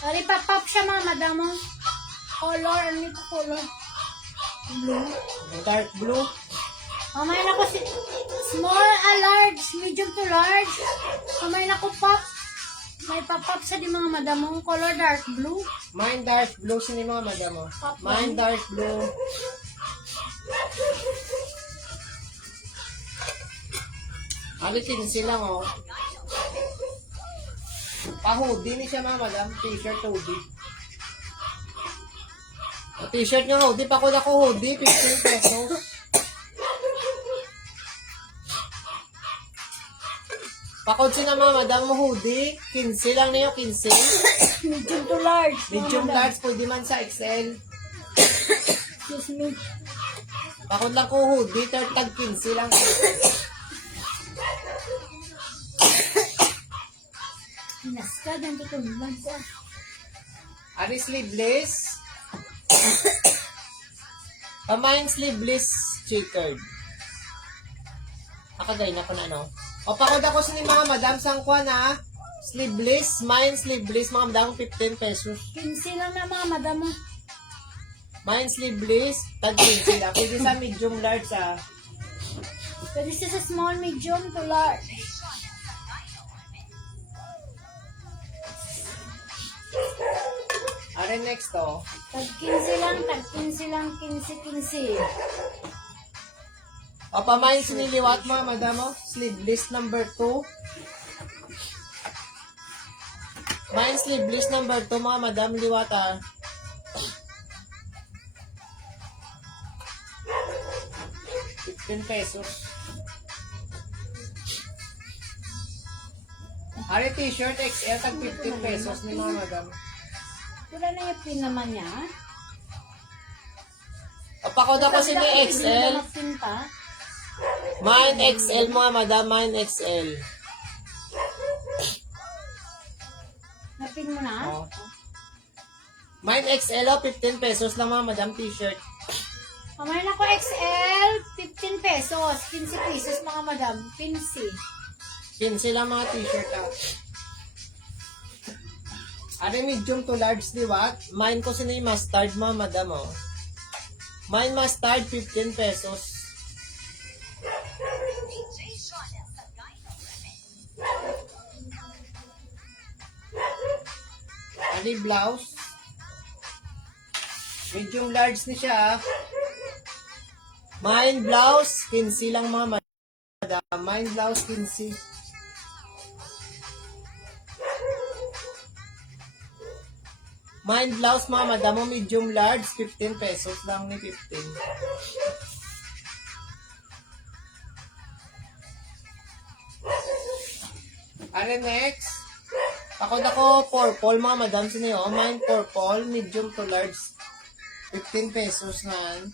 Ari, pop siya mga madam mo. Color, ano ito color? Blue. Dark blue. Mamay na ko si small, large, medium to large. Mamay na ko pop. May pop-up sa di mga madam mo. Color dark blue. Mine dark blue. Sino yung mga madam mo? Pop Mine one. dark blue. Alitin sila oh. Pa-hoodie ni siya mga madam. T-shirt hoodie. O, t-shirt nga hoodie. Pakod ako hoodie. 15 pesos. Pakod siya mga madam mo hoodie. 15 lang niyo. 15. Medium to large. mga Medium madam. large. Pwede man sa XL. Excuse me. Pakod lang ko hoodie. Tag 15 lang. Naska, ganito tulugan ko. Ari sleeveless. Pamain sleeveless checkered. Akagay na ko na no. O pakod ako sa ni mga madam sang kwa na sleeveless, mine sleeveless mga madam 15 pesos. 15 lang na mga madam mo. Mine sleeveless, tag 15 lang. Pwede sa medium large ah. So this is a small, medium to large. Ari next to. Tag 15 lang, tag 15 lang, 15. O pamain siniliwat mga madam mo. Sleeveless number 2. Mine sleeveless number 2 mga madam liwat ah. ₱15. Ari t-shirt XL tag 15 pesos ni mga madam. Wala na yung pin naman niya. Apakod ako si ni XL. Pin pa. Mine XL mga madam, mine XL. Napin mo na. Oh. Mine XL oh, 15 pesos lang mga madam t-shirt. Kamay na ko XL, 15 pesos. 15 pesos mga madam. 15. 15 lang mga t-shirt ah. Ari medium to large di ba? Mine ko sino yung mustard mga madam oh. Mine mustard 15 pesos. Ari blouse. Medium large ni siya ah. Mine blouse 15 lang mga madam. Mine blouse 15. Mine blouse mga madam mo medium large 15 pesos lang ni 15. Ano next? Ako purple mga madam sino yun? Mine purple medium to large 15 pesos na.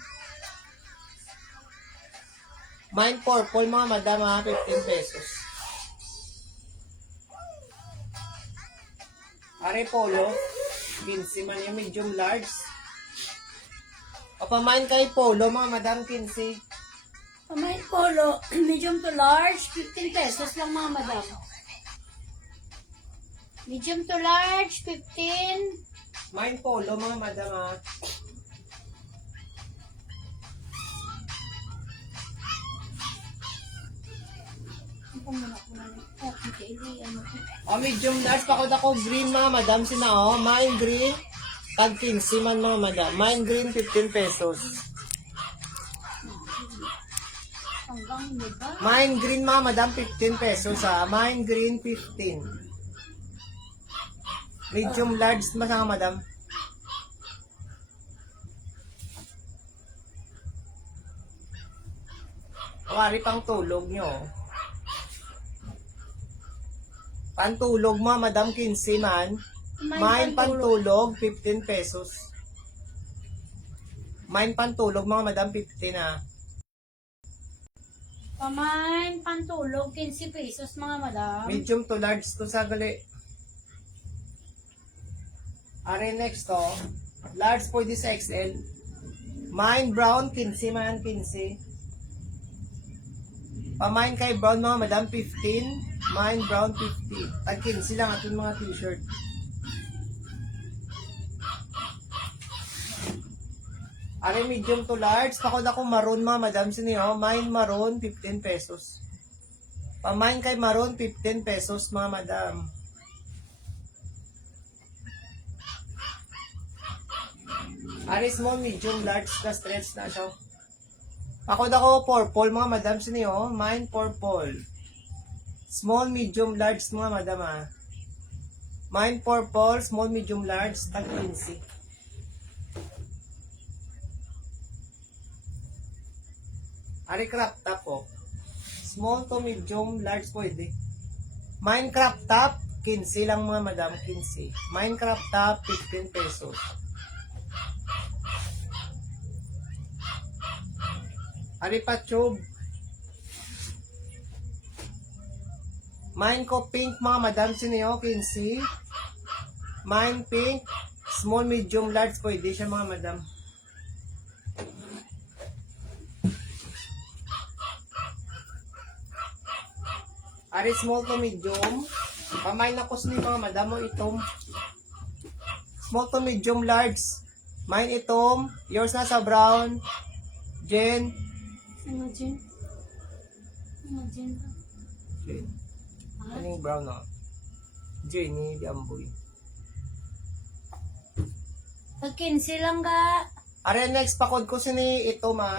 Mine purple mga madam ha 15 pesos. Are polo 15 man yung medium large. O pamain kay polo mga madam 15. Kamay polo, medium to large, 15 pesos lang mga madam. Medium to large, 15. Mine polo mga madam ha. O medium large pakod ako green mga madam sina o. Mine green tag 15 man mga madam. Mine green 15 pesos. Hanggang diba? Mine green mga madam 15 pesos ha. Mine green 15. Medium large mga madam. Wari pang tulog nyo. Pantulog mo, madam 15 man. Mine pantulog, 15 pesos. Mine pantulog mga madam 15 ha. Pamain, pantulog, 15 pesos mga madam. Medium to large to sa gali. Are next to. Large pwede sa XL. Mine brown, 15 man, 15. Pamain kay brown mga madam 15. Mine brown 50. Tag 15 lang ating mga t-shirt. Are medium to large. Pakod ako maroon mga madam. Siniyo, mine maroon, 15 pesos. Pamain kay maroon, 15 pesos mga madam. Are small, medium, large ka stretch na siya. Pakod ako purple mga madam. Siniyo, mine purple. Small, medium, large mga madam ah. Mine purple, small, medium, large, tag 15. Ari crop top po. Small to medium, large pwede. Mine crop top, 15 lang mga madam, 15. Mine crop top, 15 pesos. Ari pa tube. Mine ko pink mga madam, siniyo, 15. Mine pink, small, medium, large pwede siya mga madam. Ari small to medium. Pamay na ko ni mga madam mo itom. Small to medium large. Mine itom. Yours na sa brown. Jen. Imagine. Imagine. Jen. Aning brown na. Jenny di amboy. Pag 15 lang ga. Ari next pakod ko sini itom ah.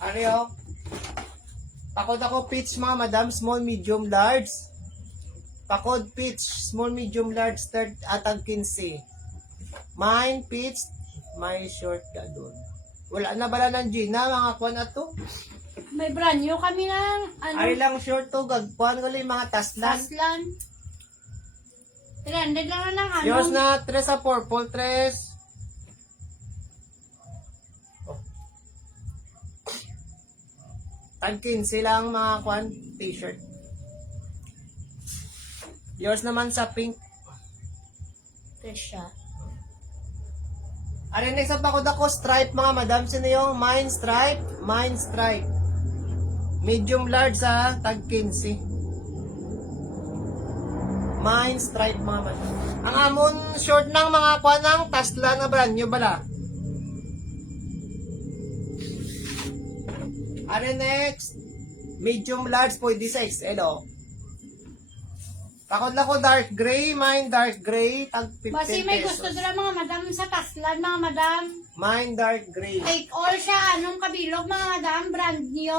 Ari oh. Pakod ako peach mga madam, small, medium, large. Pakod peach, small, medium, large, third atag 15. Mine peach, may short ka doon. Wala na bala ng Gina, mga kwan ato. May brand new kami ng ano. Ari lang short to, gagpuan ko lang yung mga taslan. Taslan. 300 lang na ng ano. Yours na, tres sa purple, tres. Tag 15 lang mga kwan, t-shirt. Yours naman sa pink. Presya. Ari next up ako dako stripe mga madam. Sino yung mine stripe? Mine stripe. Medium large sa tag 15. Mine stripe mga madam. Ang amon short ng mga kwan ng Tasla na brand new bala. Ari next. Medium large pwede sa XL oh. Pakod na ko dark gray, mine dark gray, tag 15 Basi may pesos. gusto doon mga madam sa Taslan, mga madam. Mine dark gray. Take all siya. Anong kabilog, mga madam? Brand new.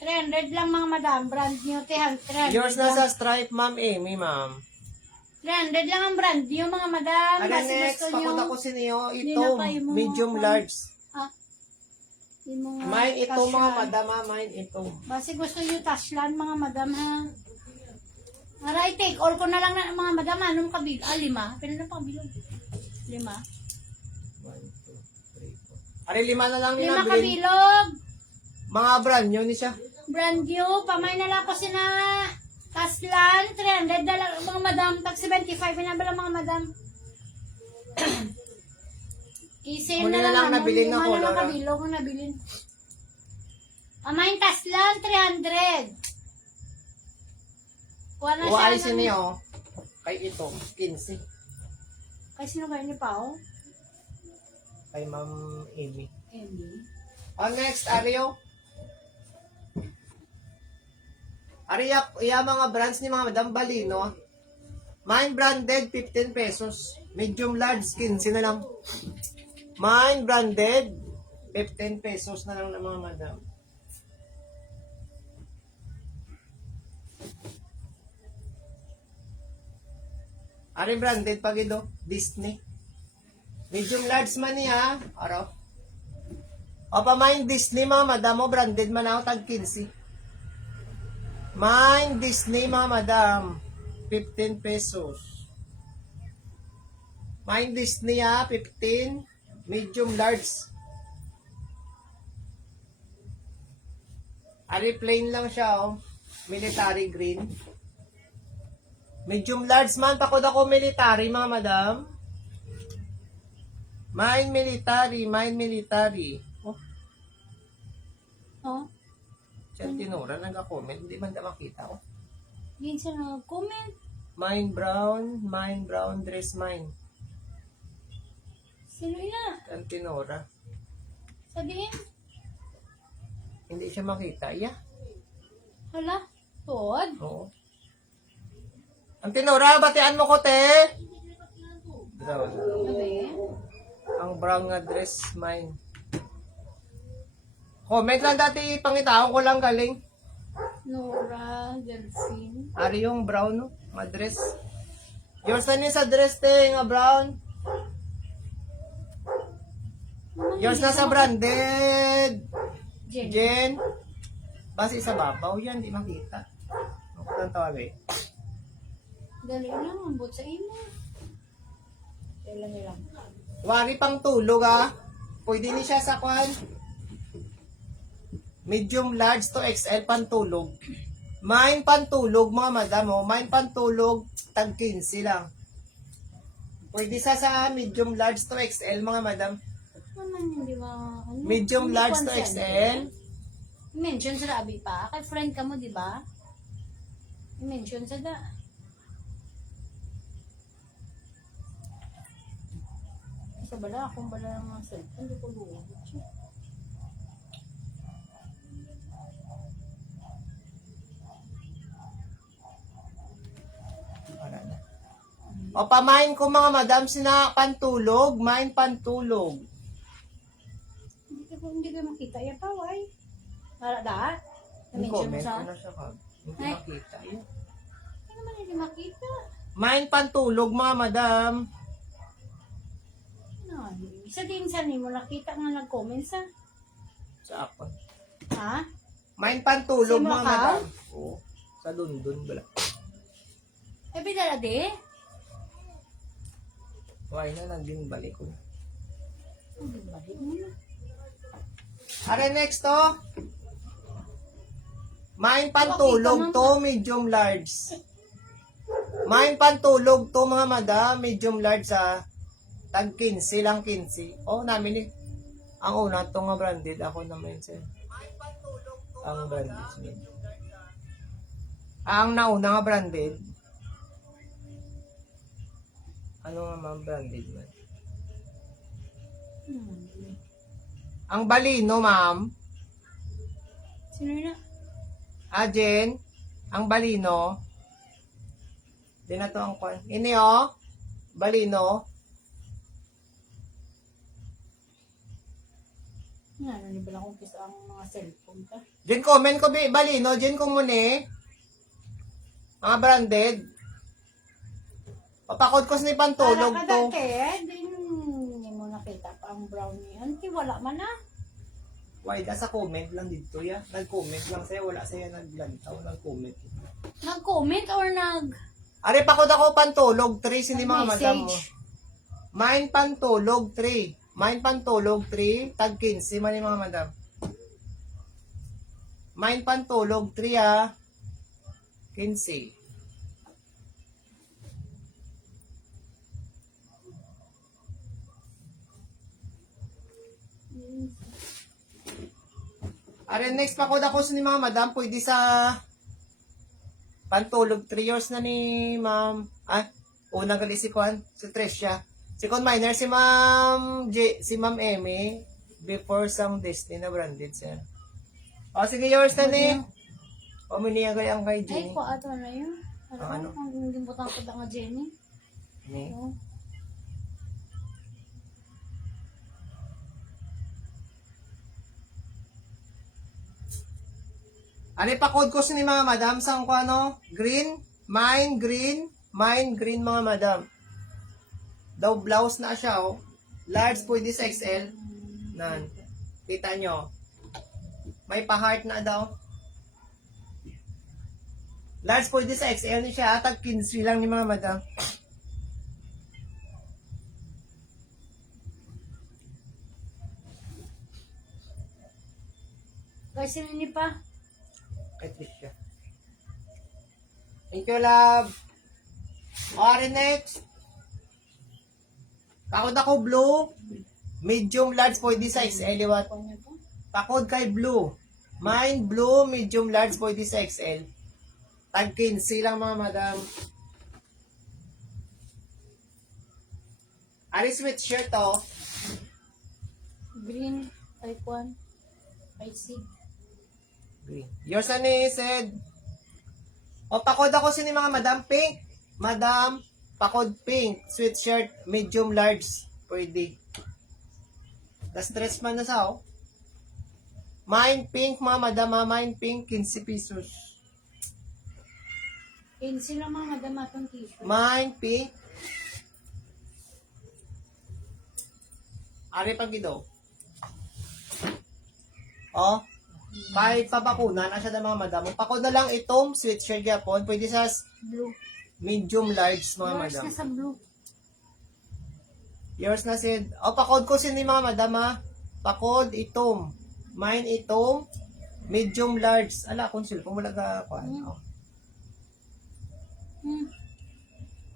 300 lang, mga madam. Brand new. 300 Yours na lang. sa stripe, ma'am Amy, ma'am. 300 lang ang brand new, mga madam. Ari Basi next, gusto nyo. pakod ako sa niyo, Hindi ito, na kayo mga medium kwan. large. Yung mga Mine ito Taslan. mga madam ha, mine ito. Basi gusto nyo Taslan, mga madam, ha? Aray, take all ko na lang na, mga madam. Anong kabilog? 5. Pero na pa kabilog. 5. 1, 2, 3, 4. Ari, 5 na lang 5 nila bilhin. kabilog. Mga brand new ni siya. Brand new. Pamay na lang ko sina Taslan. 300 na lang, mga madam. Tag 75 na ba lang, mga madam? Isin Muna na lang. na lang nabilin ako, Lima na lang Laura. kabilog ang nabilin. Pamay Taslan, 300. Kuha na Uwaay siya si ng- niyo. Kay ito, 15. Kay sino kayo ni Pao? Kay ma'am Amy. Hindi. Next, Ario. Ariya, mga brands ni mga Madam Balino. Mine branded, 15 pesos. Medium large, 15 na lang. Mine branded, 15 pesos na lang ng mga madam. Ari branded pag ito, Disney. Medium large man niya, araw. O pa mine Disney mga madam mo, branded man ako tag 15. Mine Disney mga madam, 15 pesos. Mine Disney 15, medium large. Ari plain lang siya oh, military green. Medium large man, takot ako military mga madam. Mine military. Oh, Oh, siya tinura, nag-comment, hindi man da makita oh. yun siya nag-comment. Mine brown dress mine. Sino yan? Antinora. Sabihin. Hindi siya makita. Yeah. Hala. Tod. Oo. Antinora, batian mo ko, te. Brown. Sabi. Ang brown nga dress mine. Comment lang dati, pangitaon ko lang galing. Nora. Delphine. Ari yung brown, no? Nga dress. Yours na niya sa dress, te, nga brown. Yours na sa branded. Jen. Jen. Base sa babaw yan, di makita. Ako lang tawag eh. Dali lang. Ambot sa imo. Kailan nilang. Wari pang tulog ah. Pwede ni siya sa kwan. Medium large to XL pantulog. Mine pantulog mga madam oh. Mine pantulog tag 15 lang. Pwede sa medium large to XL mga madam. Naman hindi ba? Ano? Medium Hindi large to consent. XL. I-mention sa Abi pa. Kay friend ka mo, di ba? I-mention sa da. Sa bala, akong bala ng mga cellphone. Hindi ko luwag. O pamain ko mga madam sina pantulog. Mine pantulog. Hindi ko makita. Yan pa, why? Para da? Yung Na-mention mo comment sa? ko na siya ka. Hindi Ay. makita yun. Hindi naman hindi makita. Mine pantulog mga madam. No, isa din sa ni mo nakita nga nag-comment sa. Sa ako. Ha? Mine pantulog Si mga Macau? madam. Oo. Sa London bala. Eh, bidala di? Why na naging balik ko. Balik mo na. Are next to. Mine pantulog to medium large. Mine pantulog to mga madam medium large sa tag 15 lang 15. Oh, namin ni. Ang una to nga branded ako naman sir. Ang branded. Ang nauna nga branded. Ano nga ma'am branded man? Ang balino ma'am. Sino na? Jen, ang balino. Di na to ang kwan. Ini oh. Balino. Nga, nanibala kong kisa ang mga cellphone ka. Jen, comment ko balino. Jen, kung muni. Mga branded. Papakod ko sa ni pantulog Para to. kadagke, din hindi mo nakita pa ang brownie. Auntie, wala man na. Why da sa comment lang dito ya. Nag-comment lang sa'yo. Wala sa'yo naglantaw. Nag-comment. Nag-comment or nag... Are, pakod ako pantulog 3. Hindi mga madam mo. Message. Mine pantulog 3. Mine pantulog 3. Tag 15 man yung mga madam. Mine pantulog 3 ah. 15. Are, next pakod ako sa ni mga madam. Pwede sa pantulog 3 years na ni ma'am. Unang gali si Kwan, si Tricia. Second minor si ma'am si ma'am Emmy. Before sang Disney na branded siya. O sige, yours na ni. O miniya ang kay Ay, Jenny. ko ato na yun. Ang ano? Ang hindi butang ko nga Jenny. Ni. Oh. Ano pa-code ko sa ni mga madam sang ko ano? Green, mine green mga madam. Daw blouse na siya oh. Large pwede sa XL. Nan. Kita nyo. May pa-heart na daw. Large pwede sa XL ni siya. Tag 15 lang ni mga madam. Guys, sino ni pa? At least siya. Thank you, love. Or next. Pakod ako blue. Medium large pwede sa XL. Liwat. Ako niya po. Pakod kay blue. Mine blue, medium large pwede sa XL. Tag 15 lang mga madam. Ari sweatshirt oh. Green, type 1. I see. Green. Yours na ni said. O, pakod ako sini mga madam pink. Madam, pakod pink. Sweatshirt, medium large. Pwede. Na-stress man na sa oh. Mine pink mga madam ha. Mine pink, 15 pesos. 15 lang mga madam atong t-shirt. Mine pink. Ari pag gido. Oh. Kahit papakuna na siya ng mga madam. Pakod na lang itong sweatshirt yapon. Pwede sa Blue. medium large mga Yours madam. na sa blue. Yours na said. O, pakod ko sini mga madam ha. Pakod itom. Mine itom. Medium large. Ala, konsul. Pumulaga ko. Oh.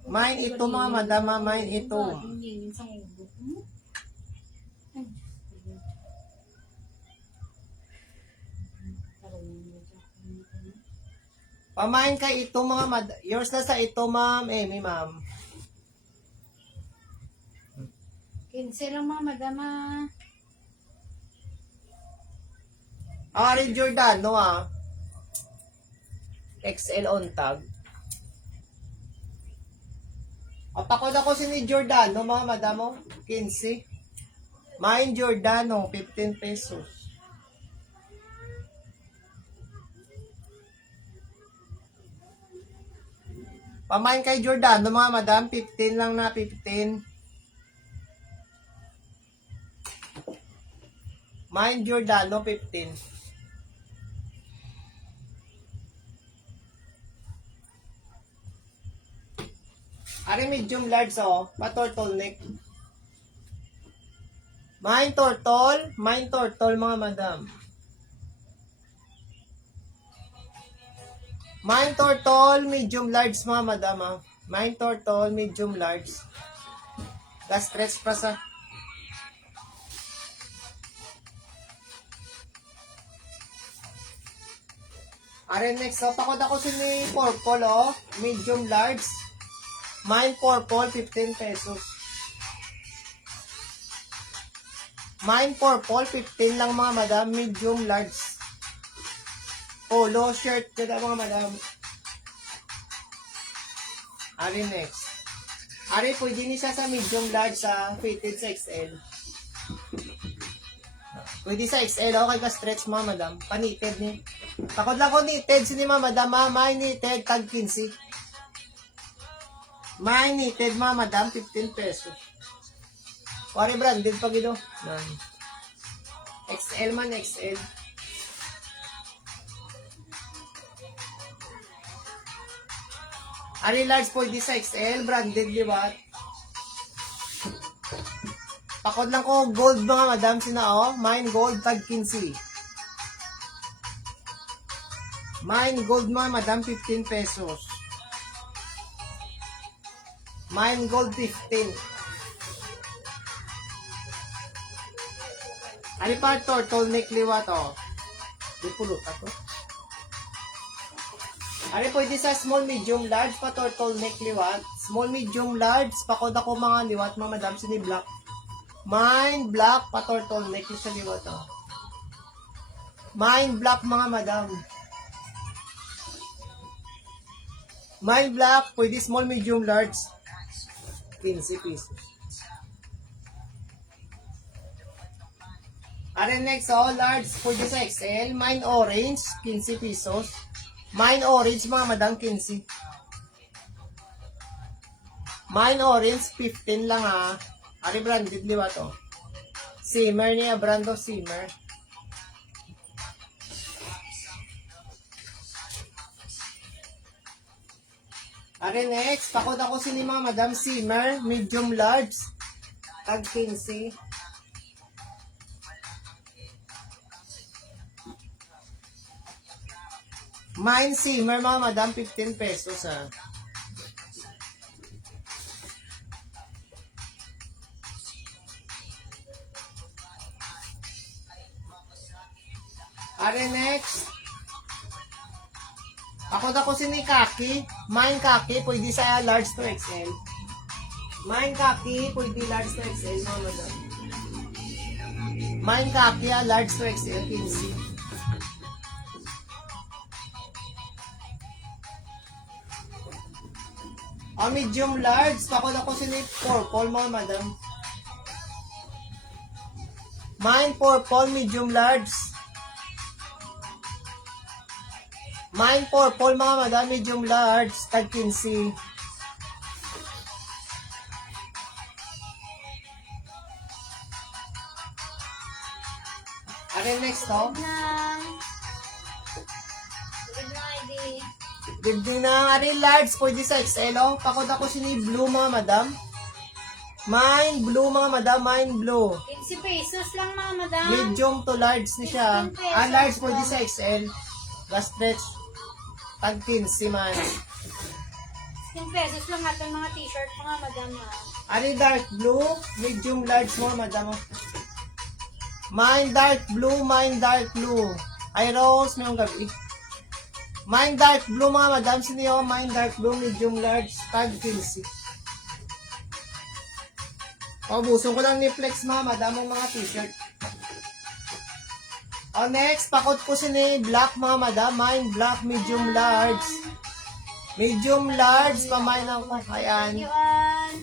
Mine itom mga madam ha. Mine itom. Hindi, sa ulo. Ay. Pamain kay ito mga madam. Yours na sa ito ma'am. Amy ma'am. 15 lang mga madam ah. Ari Jordan, no ah. XL on tag. O, pakod ako si ni Jordan, no mga madam mo. 15. Mine Giordano, 15 pesos. Pamain kay Giordano, mga madam, 15 lang na, 15. Mine Giordano, 15. Ari medium large, oh, pa-turtleneck. Mine turtle, mga madam. Mine turtle, medium large, mga madam, ah. Mine turtle, medium large. Stretch pa sa. Are next, so pakod ako si ni purple, oh. Medium large. Mine purple, 15 pesos. Mine purple, 15 lang mga madam. Medium large. Polo shirt, kada mga madam. Are next. Are, pwede ni siya sa medium large sa fitted sa XL. Pwede sa XL, okay ka stretch mga madam. Panited ni. Takot lang ko knitted, sini mga madam, ha? May knitted, tag 15. May knitted mga madam, 15 pesos. Wari branded pag ito. XL man, XL. Ari large pwede sa XL, branded, di ba? Pakod lang ko gold mga madam, sina oh. Mine gold, tag 15. Mine gold mga madam, 15 pesos. Mine gold, 15. Ano pa turtleneck liwa to? Di pulutan to. Ano pwede sa small, medium, large pa turtleneck liwat. Small, medium, large. Pakod ako mga liwat mga madam, sini black. Mine black pa turtleneck yung sa liwat to. Mine black mga madam. Mine black, pwede small, medium, large. 15 pesos. Are next, oh, large, pwede sa XL. Mine orange, 15 pesos. Mine orange, mga madam, 15. Mine orange, 15 lang ha. Are branded, liwa to. Simmer niya, brand of Simmer. Are next, pakod ako sini mga madam, Simmer, medium large, tag 15. Mine Simmer mga madam, 15 pesos ha. Are next, pakod ako sini Kaki. Mine Kaki, pwede sa large to XL. Mine kaki, pwede large to XL, mga madam. Mine kaki, large to XL, 15. Medium large, pakula ko sila purple, mga madam. Mine purple, medium large. Mine purple, mga madam, medium large, tag 15. Ano yung next, to? Nang. Good na, ID. Hindi na ari large, pwede sa XL, oh. Pakod ako sini blue, mga madam. Mine blue, mga madam, mine blue. 15 pesos lang mga madam. Medium to large ni siya. 15 pesos Large pwede lang. sa XL. Last stretch. Tag 15 man. 15 pesos lang ating mga t-shirt mga madam ha. Ari dark blue, medium large mo, madam. Mine dark blue, mine dark blue. Ay rose, mayroong gabi. Mine dark blue, mga madam. Siniyo, mine dark blue, medium large, tag 15. Paubusong ko lang ni Flex, mga madam, ang mga t-shirt. Next, pakot ko sini black, mga madam. Mine black, medium large. Medium large, pamain lang ko. Ayan. Yuan.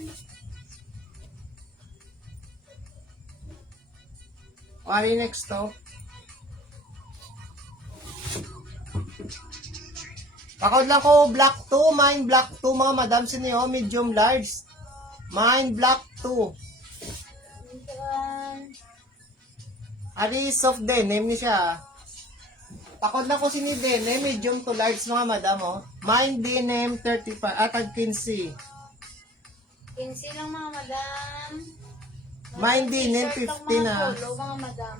Ari next to. Pakod lang ko black 2, mine black 2, mga madam. Siniyo, medium large. Mine black 2. Yuan. Ari soft denim ni siya. Pakod lang ko sini denim, medium to large, mga madam. Oh. Mine denim 35, tag 15. 15 lang mga madam. Mine denim T-shirt lang 15 mga ah. polo mga madam.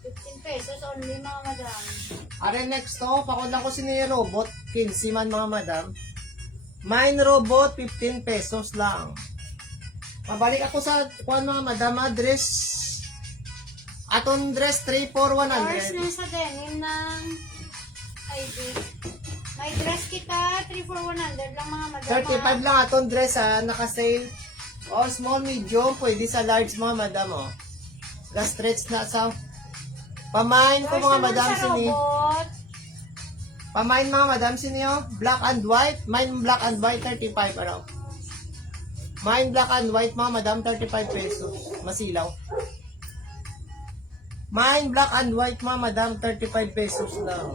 15 pesos only mga madam. Ari next to, pakod lang ko sini robot, 15 man, mga madam. Mine robot 15 pesos lang. Mabalik ako sa kuan, mga madam, dress. Aton dress 3 for Ours 100. na sa denim ng ID. May dress kita 3 for 100 lang mga madam. 35 lang aton dress, naka-sale. Small, medium, pwede sa large, mga madam. Last stretch na sa pamain ko, mga madam, sini. Robot. Pamain, mga madam, sini, black and white. Mine black and white 35 araw. Mine black and white, mga madam, 35 pesos. Masilaw. Mine black and white, mga madam, 35 pesos lang.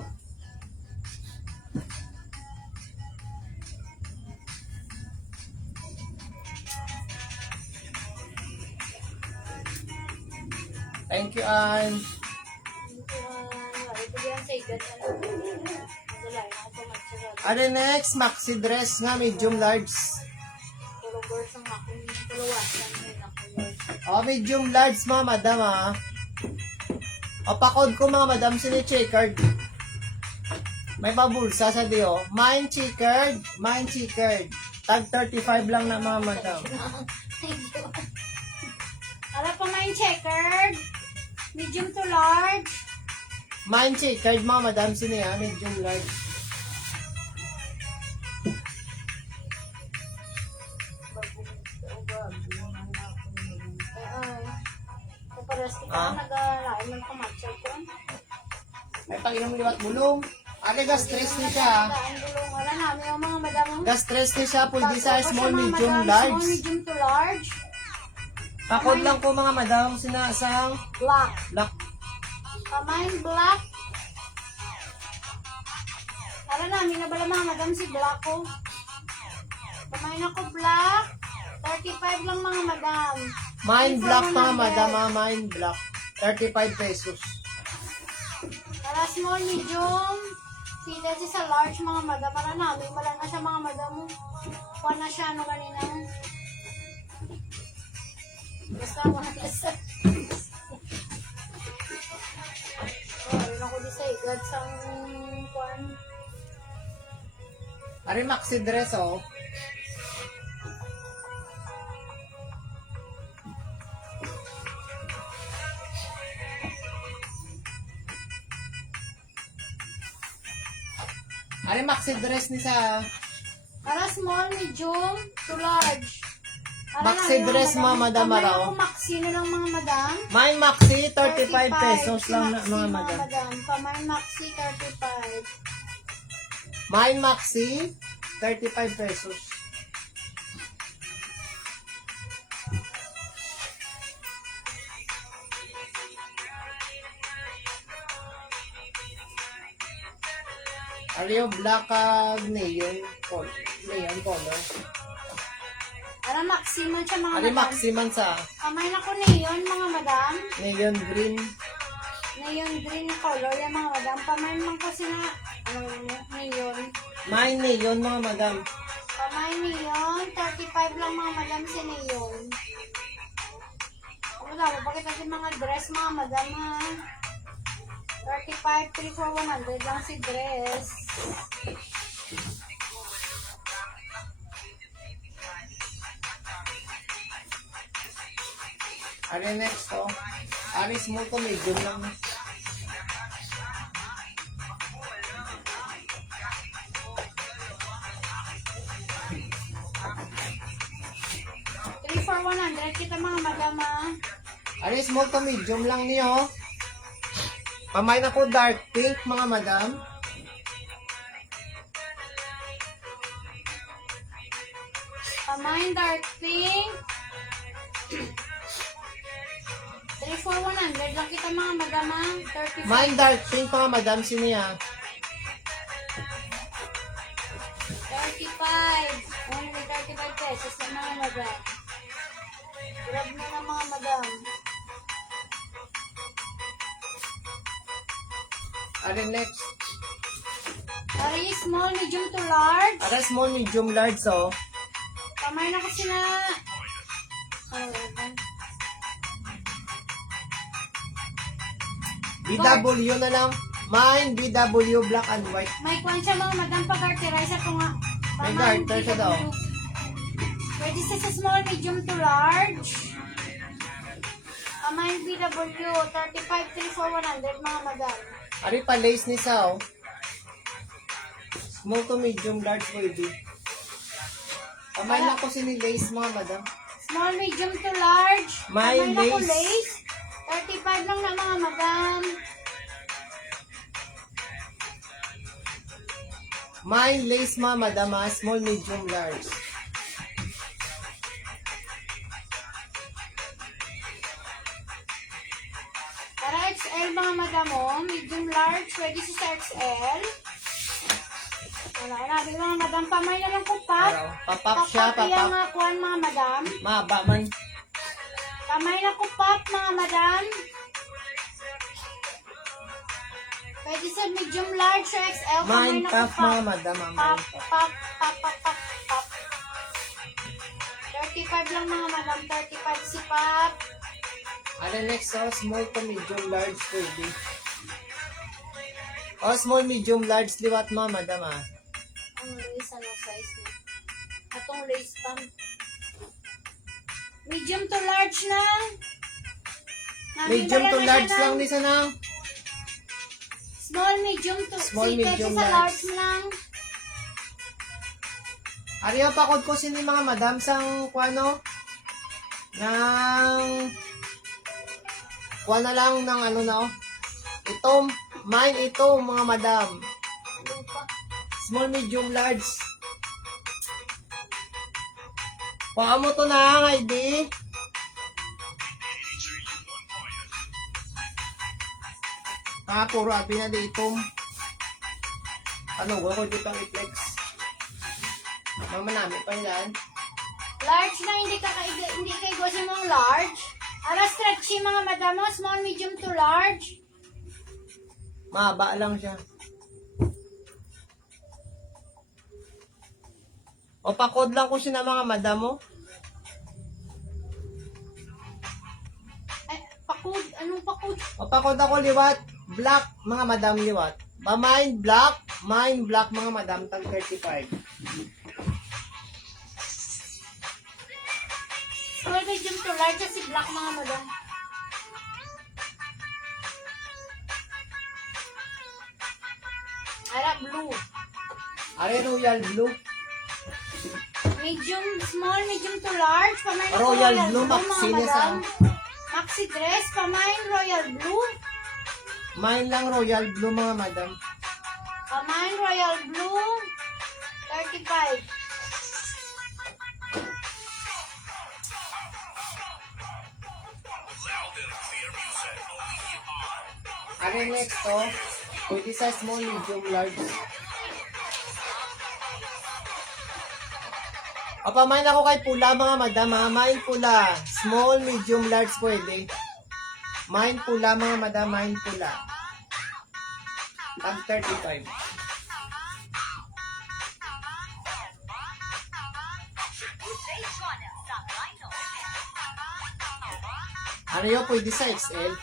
Thank you, Ann. Ito yan sa igat. Wala na ako matsagal. Ano next? Maxi dress nga, medium large. Tulog ang akong tulawasan yun ako yun. Medium large, mga madam, pakod ko, mga madam, sini checkered. May pabulsa sa diyo. Mine checkered, mine checkered. Tag 35 lang na, mga madam. Ala pa may checkered. Medium to large. Mine checkered, mga madam, sini medium large. Kaparas kita Ah? nag-alain ng kamatsal ko. May pag-inom liwat bulong. Gas stress ni siya. Daan gulong. Wala namin yung mga madam. Gas stress ni siya, pwede sa Bago pa small, siya, mga medium, madam. large. Small, medium to large. Pakod lang ko, mga madam, sinasang Black. black. Pamain black. Para namin na bala mga madam si black ko. Pamain ako black. 35 lang mga madam. Mine black, mga 100. madam, mine black. 35 pesos. Para small, medium. Sila siya sa large mga madam. Para namin wala na siya mga madam. Kuha na siya ano kanina. Basta wala na siya. Rin ako di sa igad sa kuhan. Ari maxi dress, Ari maxi dress ni sa Para small, medium, to large. Para Maxi lang, dress, mga madam, Kamay araw. ako maxi na lang mga madam. May maxi, 35 pesos Si lang na, maxi, mga madam. Kamay maxi, 35. May maxi, 35 pesos. Ariyo, black neon color. Para maxi man siya mga Ari madam. maxi man sa Kamay na ko neon mga madam. neon green. Neon green na color yan mga madam. Kamay man kasi na, neon. May neon, mga madam. Kamay neon, 35 lang mga madam si neon. Ano daw, bakit natin mga dress mga madam ha? 35, 3 for 100 lang si dress. Ari next to. Ari small to medium lang. Three for 100 kita mga madam ha. Ari small to medium lang niyo. Pamay na ko dark pink, mga madam. Kamay dark pink. 3 for 100 lang kita mga madam ha. 35. May dark pink, mga madam, siniya. 35. Only 35 pesos na mga madam. Grab na ng mga madam. Ari next. Ari, small, medium to large. Ari small, medium, large, oh. Kamay na kasi na... Ano ba? BW na lang. Mine, BW, black and white. May kwan siya mga madam pag-arterize ito nga. May Kamay, garter siya daw. Pwede sa small, medium to large. Kamay BW, 35, 3 for 100 mga madam. Ari pa lace ni Sao. Small to medium, large, pwede. Kamay na ko sini lace, mga madam. Small, medium to large. May Kamay na ko lace. lace. 35 lang na mga madam. May lace, mga madam, ha? Small, medium, large. Para XL mga madam mo, medium large, pwede sa XL. Wala na, di mga madam, pamay na lang ko pop. Araw. Papap siya, Papap yung papap. mga kuwan mga madam. Mahaba man. Pamay na ko pop mga madam. Pwede sa medium large or XL, pamay Mine na ko puff, pop. mga madam, ang Pop, mine puff. pop, pop, pop, pop, pop. 35 lang mga madam, 35 si pop. Ano next, oh? Small to medium, large, pwede. Oh, small, medium, large, liwat, mga madam, ha? Ang lace, ano size niya? Atong lace pang. Medium to large na. Medium to Namimala na large siya lang ng ni sana. Small, medium to. Small, Sige, medium, sa large. large lang. Ariyo, pakod ko sini mga madam sang kuano ng kuha na lang ng ano na, oh. Ito, mine ito, mga madam. Lupa. Small, medium, large. Kuha mo to na, ID. Puro abi na dito. Ano, wala ko dito ang i-flex. Mama namin pa yan. Large na, hindi kayo gusto mong large. Ara stretchy mga madam mo, small, medium to large. Mahaba lang siya. O pakod lang ko siya ng mga madam mo. Ay, pakud, anong pakud? O pakod ako liwat. Black, mga madam liwat. Mine black, mga madam, tag 35. Small, medium to large, kasi black mga madam. Ara blue. Are royal blue. Medium, small, medium to large. Pamain ako Royal Blue, mga maxi niya madam. Maxi dress, pamain Royal Blue. Mine lang Royal Blue mga madam. Pamain Royal Blue. 35. Ano yung next to? Pwede sa small, medium, large. O, pamain ako kay pula mga madam ha. Mine pula. Small, medium, large pwede. Mine pula mga madam. Mine pula. Tag 35. Ano yun? Pwede sa XL.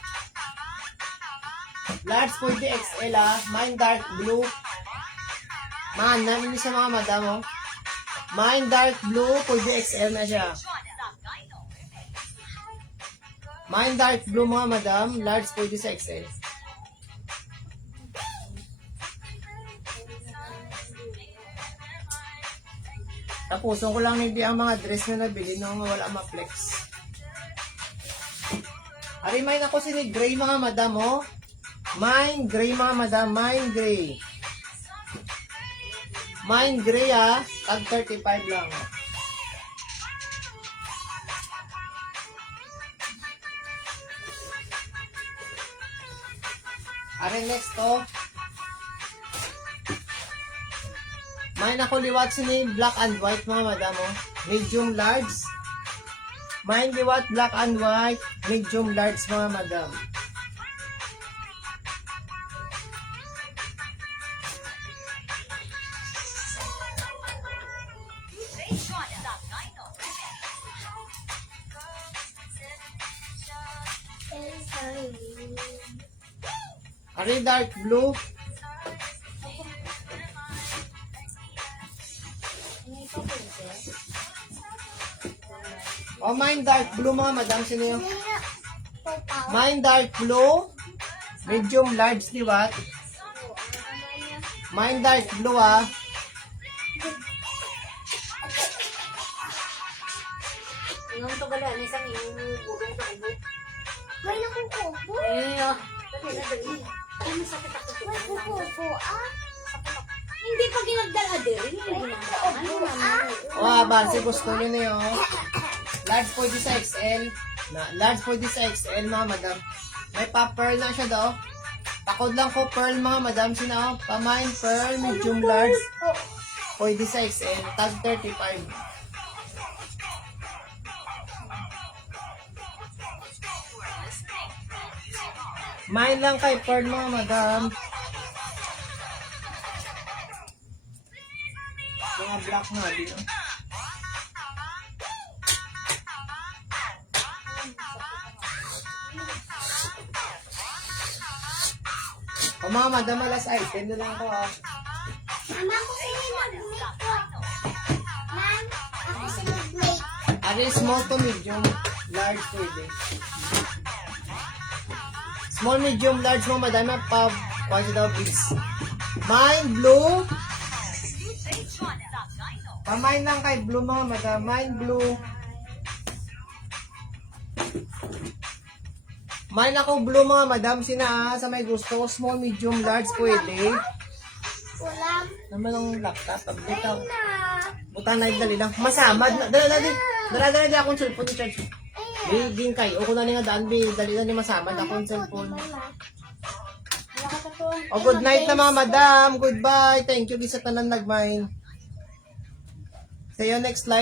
Large pwede XL ah. Mine dark blue. Man, namin sa mga madam oh. Mine dark blue, pwede XL na siya. Mine dark blue mga madam, large pwede sa XL. Tapusin ko lang hindi ang mga dress na nabili nung wala ma-flex. Arimay na ko si gray mga madam oh. Mine gray mga madam, mine gray. Mine gray ah, tag 35 lang. Are next to. Mine ako liwat sini black and white mga madam oh. Medium large. Mine liwat black and white, medium large mga madam. Are dark blue. Oh, mine dark blue mga madam. Sino yung? Mine dark blue. Medium large, di ba? Mine dark blue ah. Yung tugalan, isang yung burong sa ubo. May nakukupo. Eh, dali na dali. Ay, masakit ako. May kukupo ah. Hindi pa ginagdala din. Ano naman? Oh, base gusto nyo na yun. Large pwede sa XL. Large pwede sa XL mga madam. May pa-pearl na siya daw. Takod lang ko pearl mga madam. Sina pamain pearl, medium large. Pwede sa XL. Tag 35. Mine lang kay pearl mga madam. Mga black na din. Oh. O mga madam, alas item na lang ko ah. Mama, ako sila mag-make ko. Ma'am, ako sila mag-make. Ari, small to medium, large pwede. Small, medium, large mga madam, pa daw beads. Mine blue. Pamain lang kay blue mga madam, mine blue. Mine ako blue mga madam, sina sa may gusto, small, medium, large pwede. Ulam. Naman ang laptop, bitaw. Na. Buta na dali lang. Masamad na. Dala akong cellphone ni Charge. Biging kay. O kung na nga daan, dali na ni masamad akong cellphone. O good night na mga madam. Goodbye. Thank you sa tanan nagmain. See you next live.